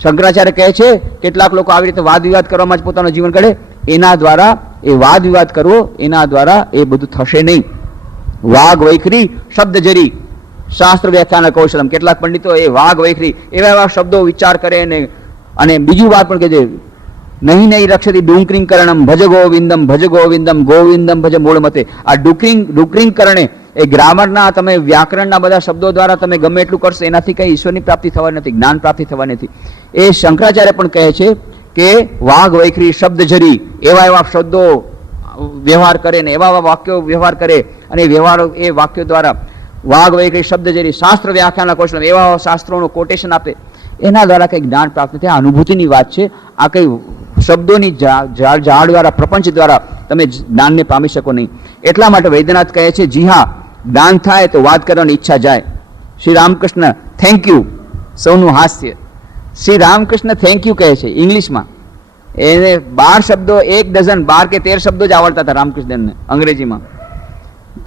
શંકરાચાર્ય કહે છે કેટલાક લોકો આવી રીતે વાદ વિવાદ કરવામાં જ પોતાનું જીવન કાઢે, એના દ્વારા એ વાદ વિવાદ કરવો, એના દ્વારા એ બધું થશે નહીં. વાઘ વૈખરી શબ્દ જરી શાસ્ત્ર વ્યાખ્યાન કૌશલમ. કેટલાક પંડિતો એ વાઘ વૈખરી એવા એવા શબ્દો વિચાર કરે ને, અને બીજું વાત પણ કહે છે નહીં રક્ષતી ડુંકરિંગ કરણમ ભજ ગોવિંદમ ગોવિંદમ ભજ મૂળ મતે. આ ડુકરિંગ કરણે એ ગ્રામરના, તમે વ્યાકરણના બધા શબ્દો દ્વારા તમે ગમે એટલું કરશો, એનાથી કઈ ઈશ્વરની પ્રાપ્તિ થવાની નથી, જ્ઞાન પ્રાપ્તિ થવાની નથી. એ શંકરાચાર્ય પણ કહે છે કે વાઘ વૈખરી શબ્દ જરી એવા એવા શબ્દો વ્યવહાર કરે ને, એવા વાક્યો વ્યવહાર કરે, અને એ વાક્યો દ્વારા વાઘ વૈખરી શબ્દ જરી શાસ્ત્ર વ્યાખ્યાના કૌશલમ, એવા શાસ્ત્રોનું કોટેશન આપે, એના દ્વારા કંઈ જ્ઞાન પ્રાપ્ત નથી. આ અનુભૂતિની વાત છે, આ કંઈ શબ્દોની ઝાડ દ્વારા, પ્રપંચ દ્વારા તમે જ્ઞાનને પામી શકો નહીં. એટલા માટે વૈદ્યનાથ કહે છે જી હા, જ્ઞાન થાય તો વાત કરવાની ઈચ્છા જાય. શ્રી રામકૃષ્ણ થેન્ક યુ, સૌનું હાસ્ય. શ્રી રામકૃષ્ણ થેન્ક યુ કહે છે ઇંગ્લિશમાં. એને 12 શબ્દો, 1 ડઝન 12 કે 13 શબ્દો જ આવડતા હતા રામકૃષ્ણને અંગ્રેજીમાં,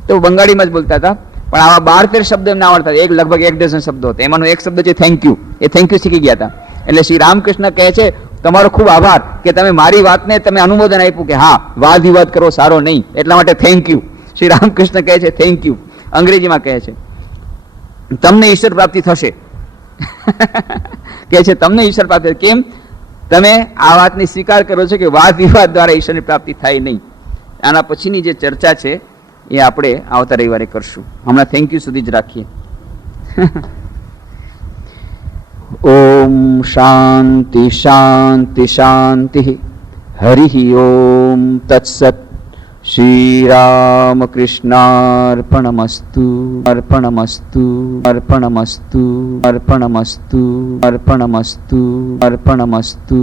તો બંગાળીમાં જ બોલતા હતા. પણ આવા 12-13 શબ્દ એમને આવડતા, એક લગભગ 1 ડઝન શબ્દો હતા. એમાંનો એક શબ્દ છે thank you. A thank you શીખી ગયા હતા. એટલે શ્રી રામકૃષ્ણ કહે છે તમારો ખૂબ આભાર કે તમે મારી વાતને તમે અનુમોદન આપ્યું કે હા વાદ વિવાદ કરવો સારો નહીં, એટલા માટે થેન્ક યુ. શ્રી રામકૃષ્ણ કહે છે થેન્ક યુ. અંગ્રેજીમાં કહે છે તમને ઈશ્વર પ્રાપ્તિ થશે. કહે છે તમને ઈશ્વર પ્રાપ્તિ. કેમ? તમે આ વાતની સ્વીકાર કરો છો કે વાદ વિવાદ દ્વારા ઈશ્વરની પ્રાપ્તિ થાય નહીં. આના પછીની જે ચર્ચા છે એ આપણે આવતા રવિવારે કરશું. હમણાં થેન્ક યુ સુધી જ રાખીએ. ઓમ શાંતિ શાંતિ શાંતિ. હરિ ઓમ તત્સત. શ્રી રામકૃષ્ણાર્પણમસ્તુ. અર્પણમસ્તુ. અર્પણમસ્તુ. અર્પણમસ્તુ. અર્પણમસ્તુ. અર્પણમસ્તુ.